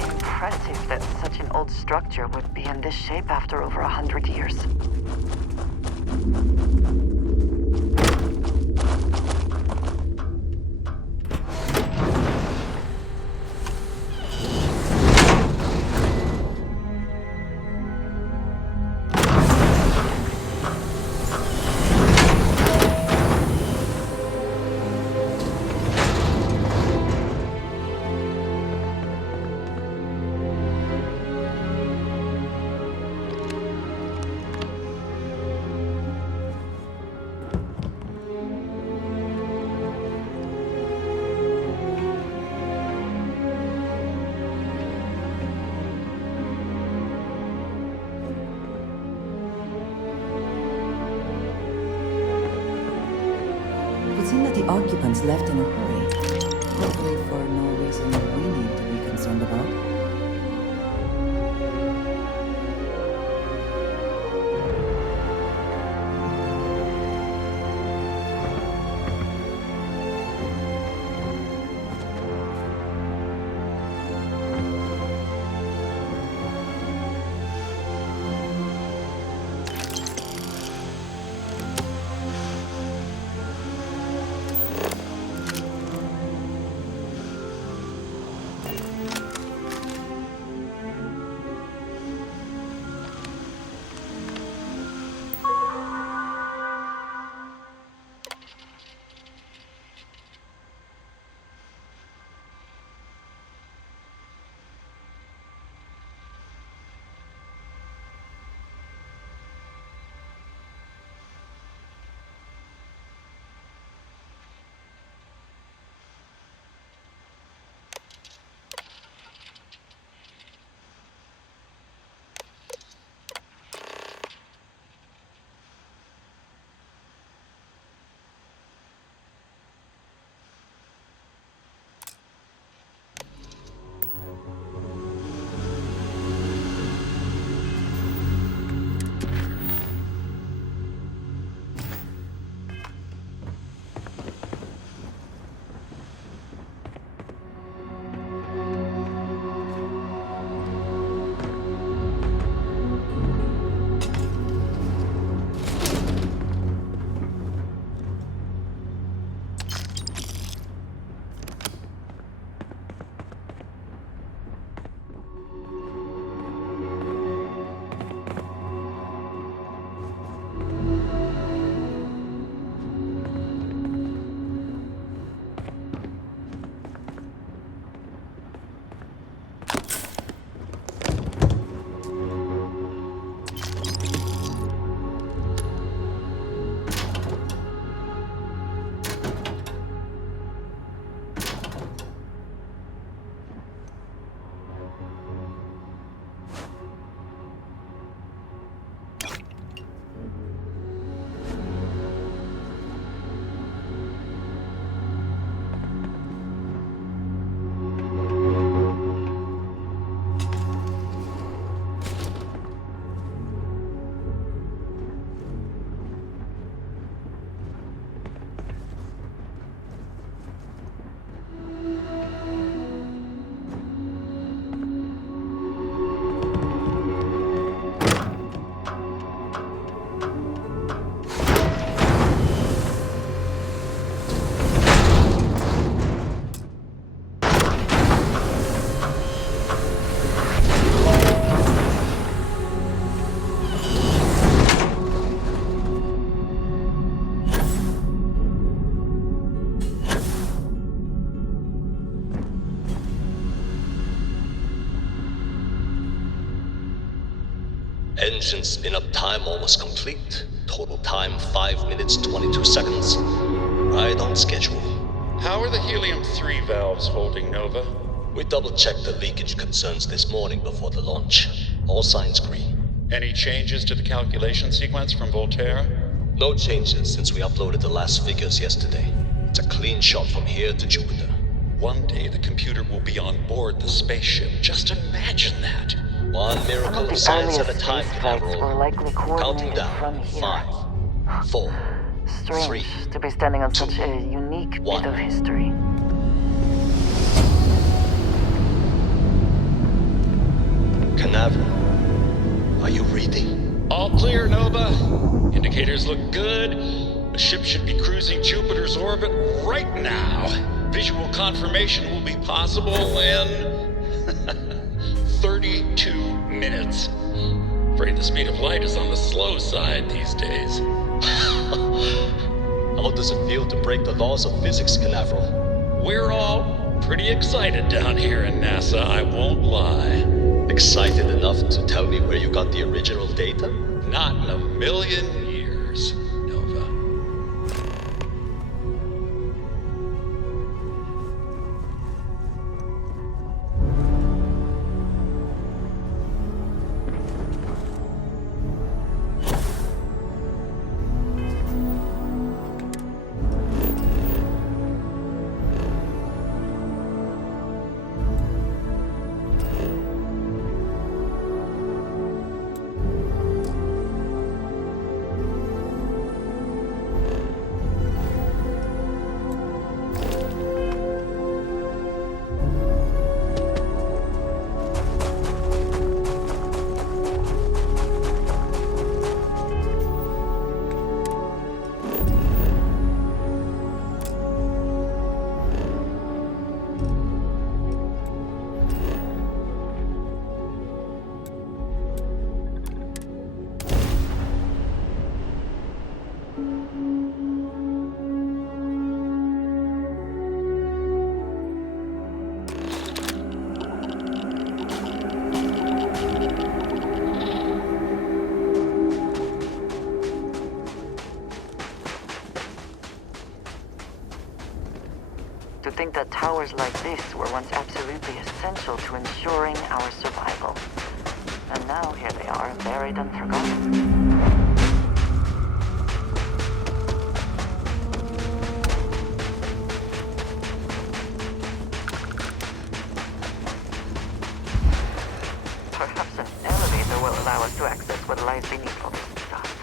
Impressive that such an old structure would be in this shape after over 100 years. The occupants left in a hurry. Hopefully for no reason we need to be concerned about. Engine spin-up time almost complete. Total time 5 minutes 22 seconds. Right on schedule. How are the helium-3 valves holding, Nova? We double-checked the leakage concerns this morning before the launch. All signs green. Any changes to the calculation sequence from Voltaire? No changes since we uploaded the last figures yesterday. It's a clean shot from here to Jupiter. One day the computer will be on board the spaceship. Just imagine that. One miracle of science at a time, Canaveral. Were likely Counting coordinated from down. here. 5, 4, Strange 3, to be standing on such a unique one. bit of history. Canaveral, are you reading? All clear, Nova. Indicators look good. The ship should be cruising Jupiter's orbit right now. Visual confirmation will be possible in 32 minutes. Afraid the speed of light is on the slow side these days. How does it feel to break the laws of physics, Canaveral? We're all pretty excited down here in NASA, I won't lie. Excited enough to tell me where you got the original data? Not in a million years, Nova. To think that towers like this were once absolutely essential to ensuring our survival. And now here they are, buried and forgotten. Perhaps an elevator will allow us to access what lies beneath all this stuff.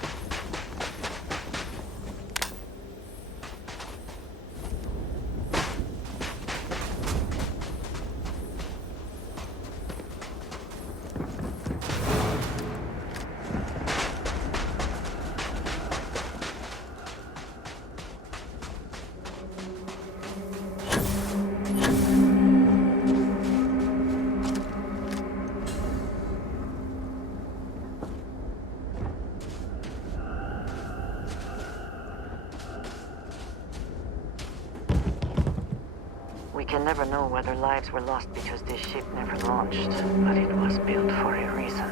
We can never know whether lives were lost because this ship never launched, but it was built for a reason.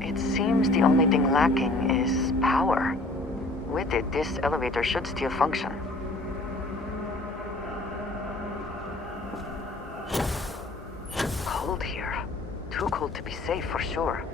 It seems the only thing lacking is power. With it, this elevator should still function. Cold here. Too cold to be safe for sure.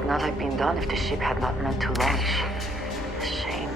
would not have been done if the ship had not meant to launch. A shame.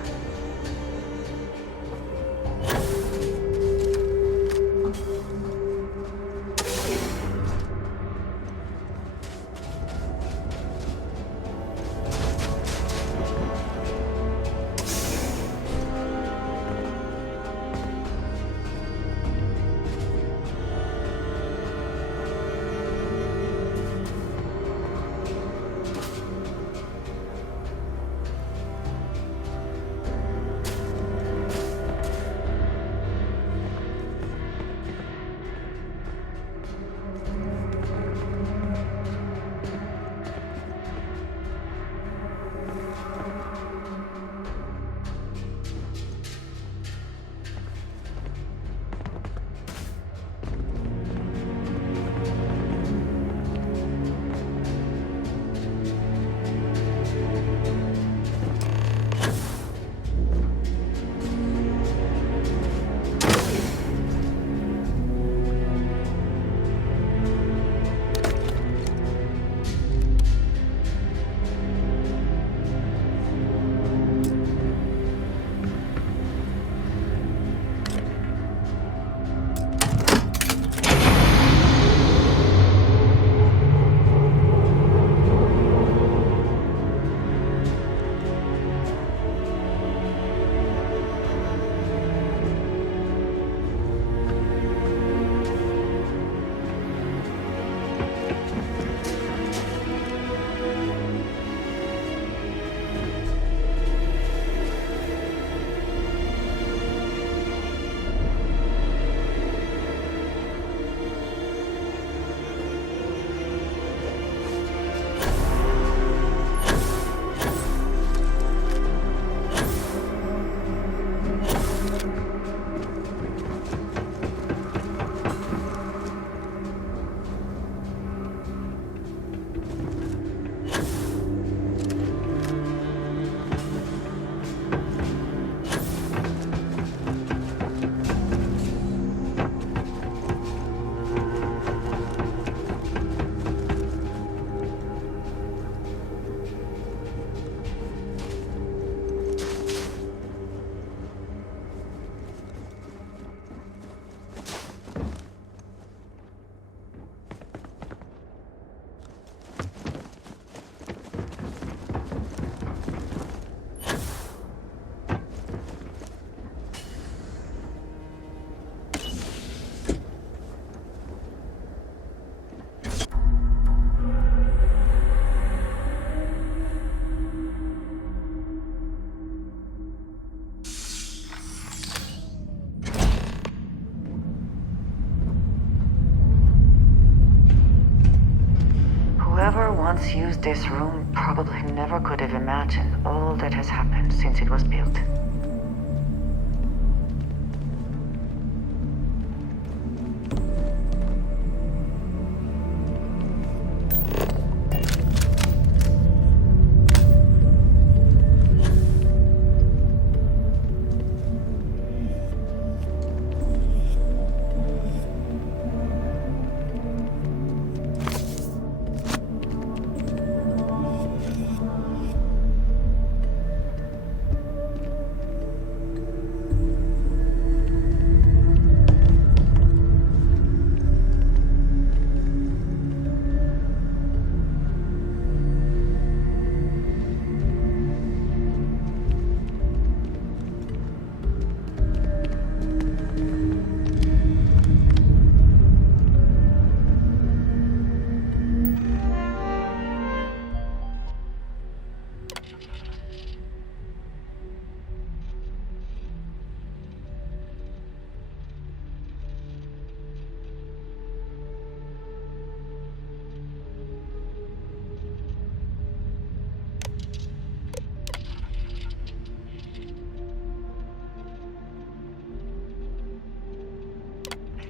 Whoever once used this room probably never could have imagined all that has happened since it was built.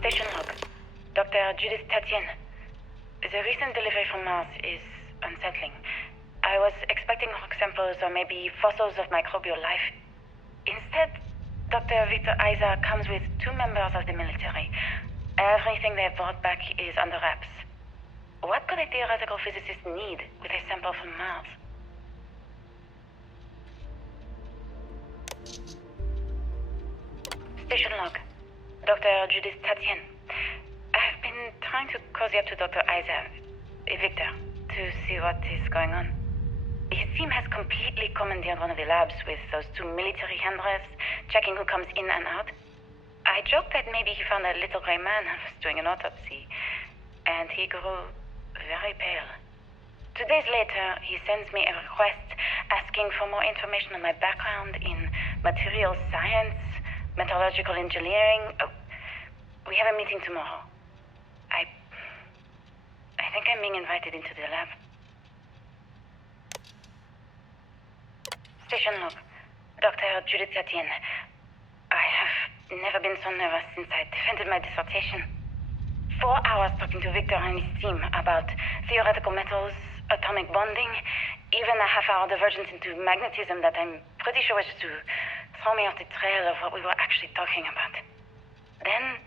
Station log. Dr. Judith Tatienne. The recent delivery from Mars is unsettling. I was expecting rock samples or maybe fossils of microbial life. Instead, Dr. Victor Isa comes with 2 members of the military. Everything they brought back is under wraps. What could a theoretical physicist need with a sample from Mars? Station log. Dr. Judith Tatien. I've been trying to cozy up to Dr. Victor, to see what is going on. His team has completely commandeered one of the labs with those 2 military handlers, checking who comes in and out. I joked that maybe he found a little gray man and was doing an autopsy, and he grew very pale. 2 days later, he sends me a request asking for more information on my background in materials science, metallurgical engineering. Oh, we have a meeting tomorrow. I think I'm being invited into the lab. Station log. Dr. Judith Tatien. I have never been so nervous since I defended my dissertation. 4 hours talking to Victor and his team about theoretical metals, atomic bonding, even a half-hour divergence into magnetism that I'm pretty sure was to throw me off the trail of what we were actually talking about. Then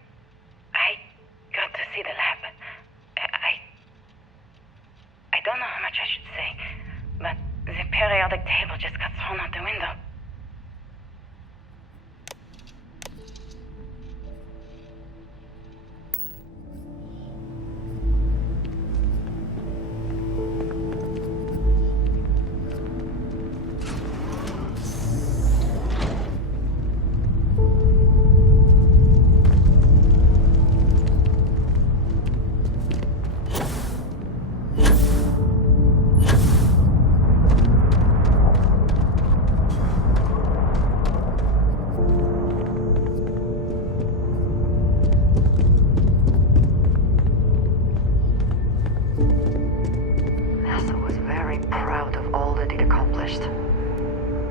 I got to see the lab. I don't know how much I should say, but the periodic table just got thrown out the window.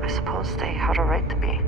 I suppose they had a right to be.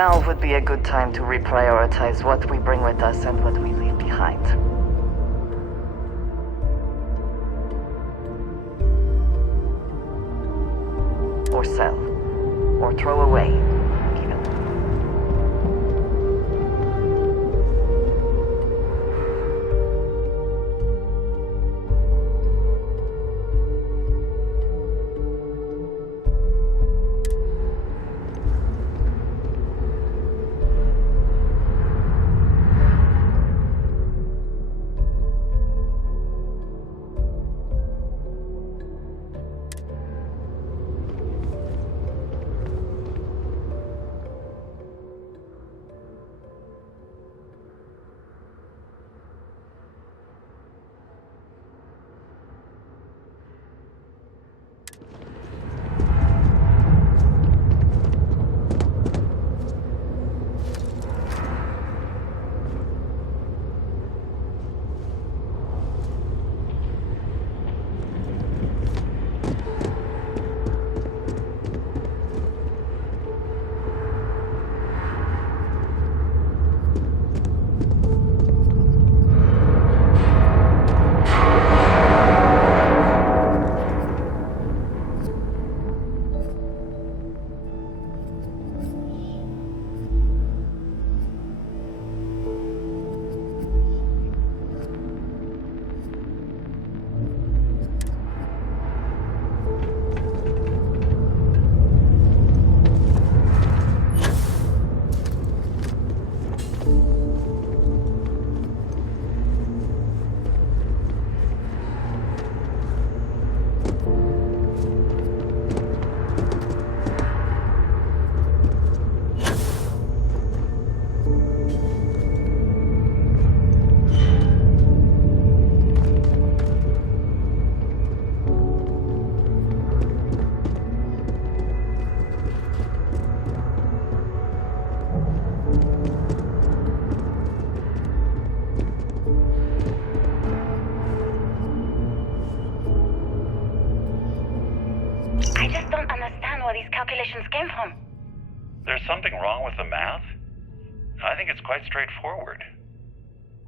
Now would be a good time to reprioritize what we bring with us and what we leave behind. Or sell. Or throw away, even. Calculations came from. There's something wrong with the math? I think it's quite straightforward.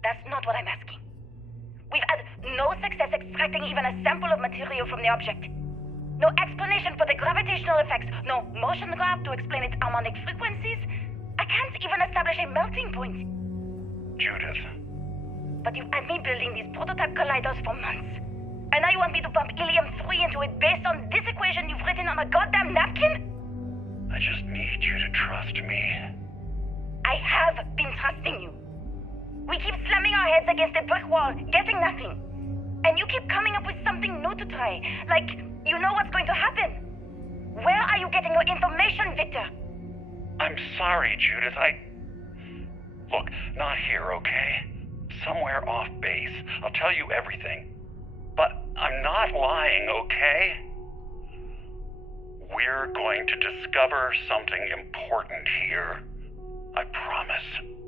That's not what I'm asking. We've had no success extracting even a sample of material from the object. No explanation for the gravitational effects, no motion graph to explain its harmonic frequencies. I can't even establish a melting point. Judith. But you've had me building these prototype colliders for months. And now you want me to pump helium-3 into it based on this equation you've written on a goddamn napkin? I just need you to trust me. I have been trusting you. We keep slamming our heads against a brick wall, getting nothing. And you keep coming up with something new to try. Like, you know what's going to happen. Where are you getting your information, Victor? I'm sorry, Judith. Look, not here, okay? Somewhere off base. I'll tell you everything. But I'm not lying, okay? We're going to discover something important here. I promise.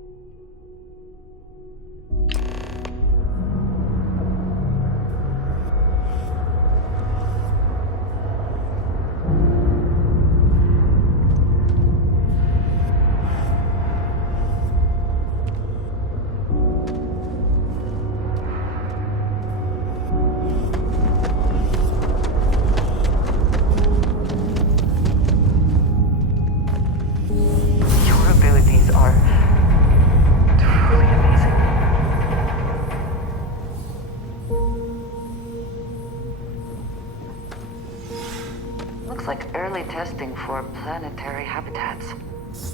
Testing for planetary habitats.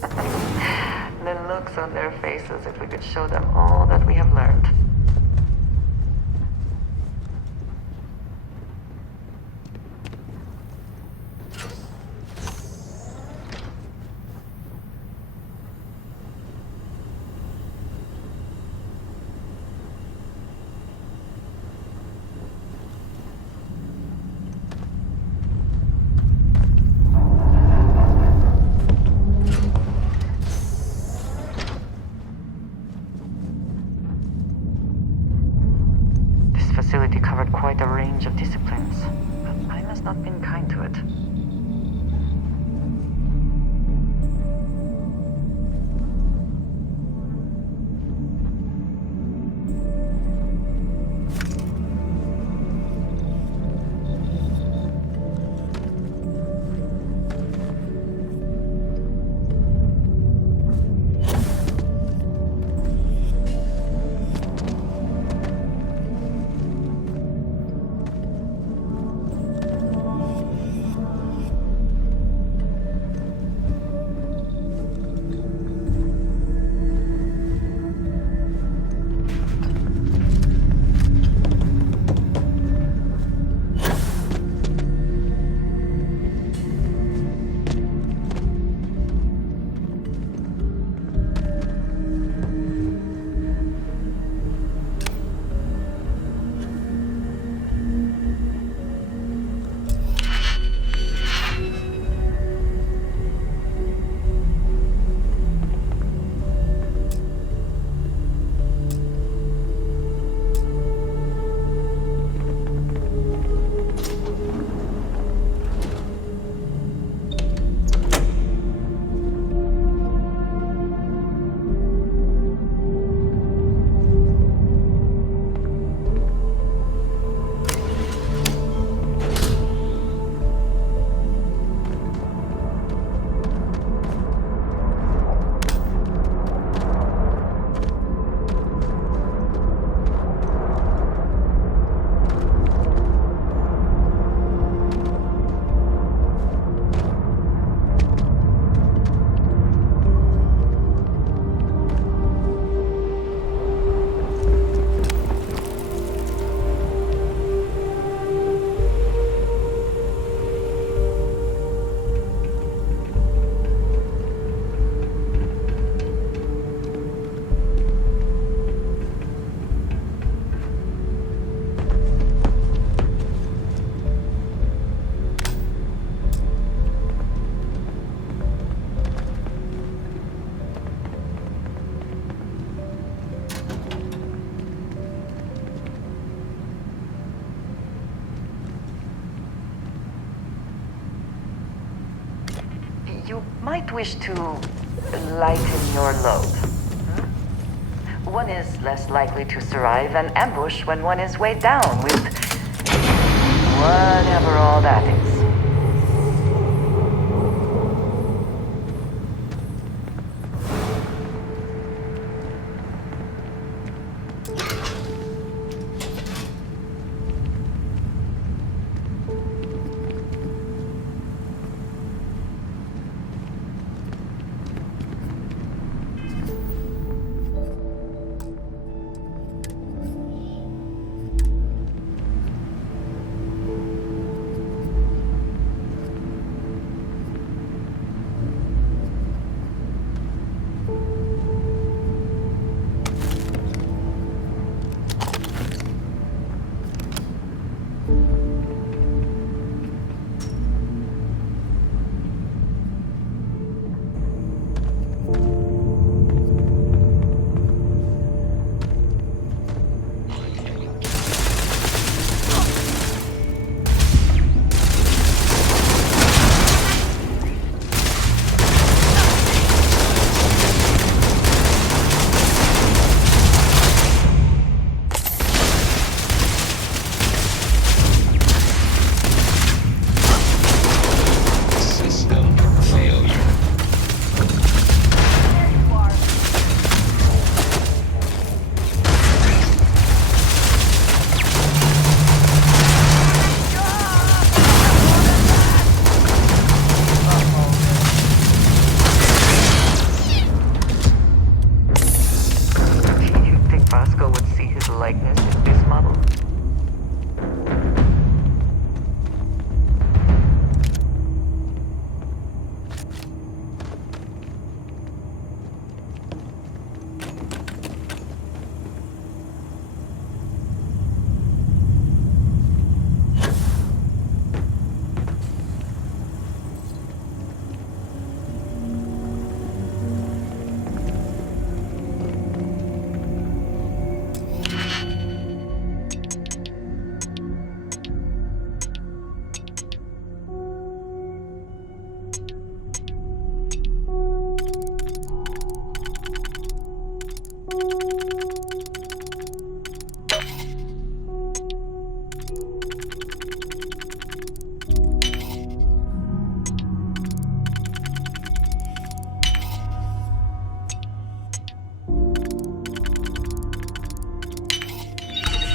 The looks on their faces if we could show them all that we have learned. Covered quite a range of disciplines, but time has not been kind to it. might wish to lighten your load. One is less likely to survive an ambush when one is weighed down with whatever all that is.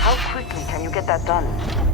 How quickly can you get that done?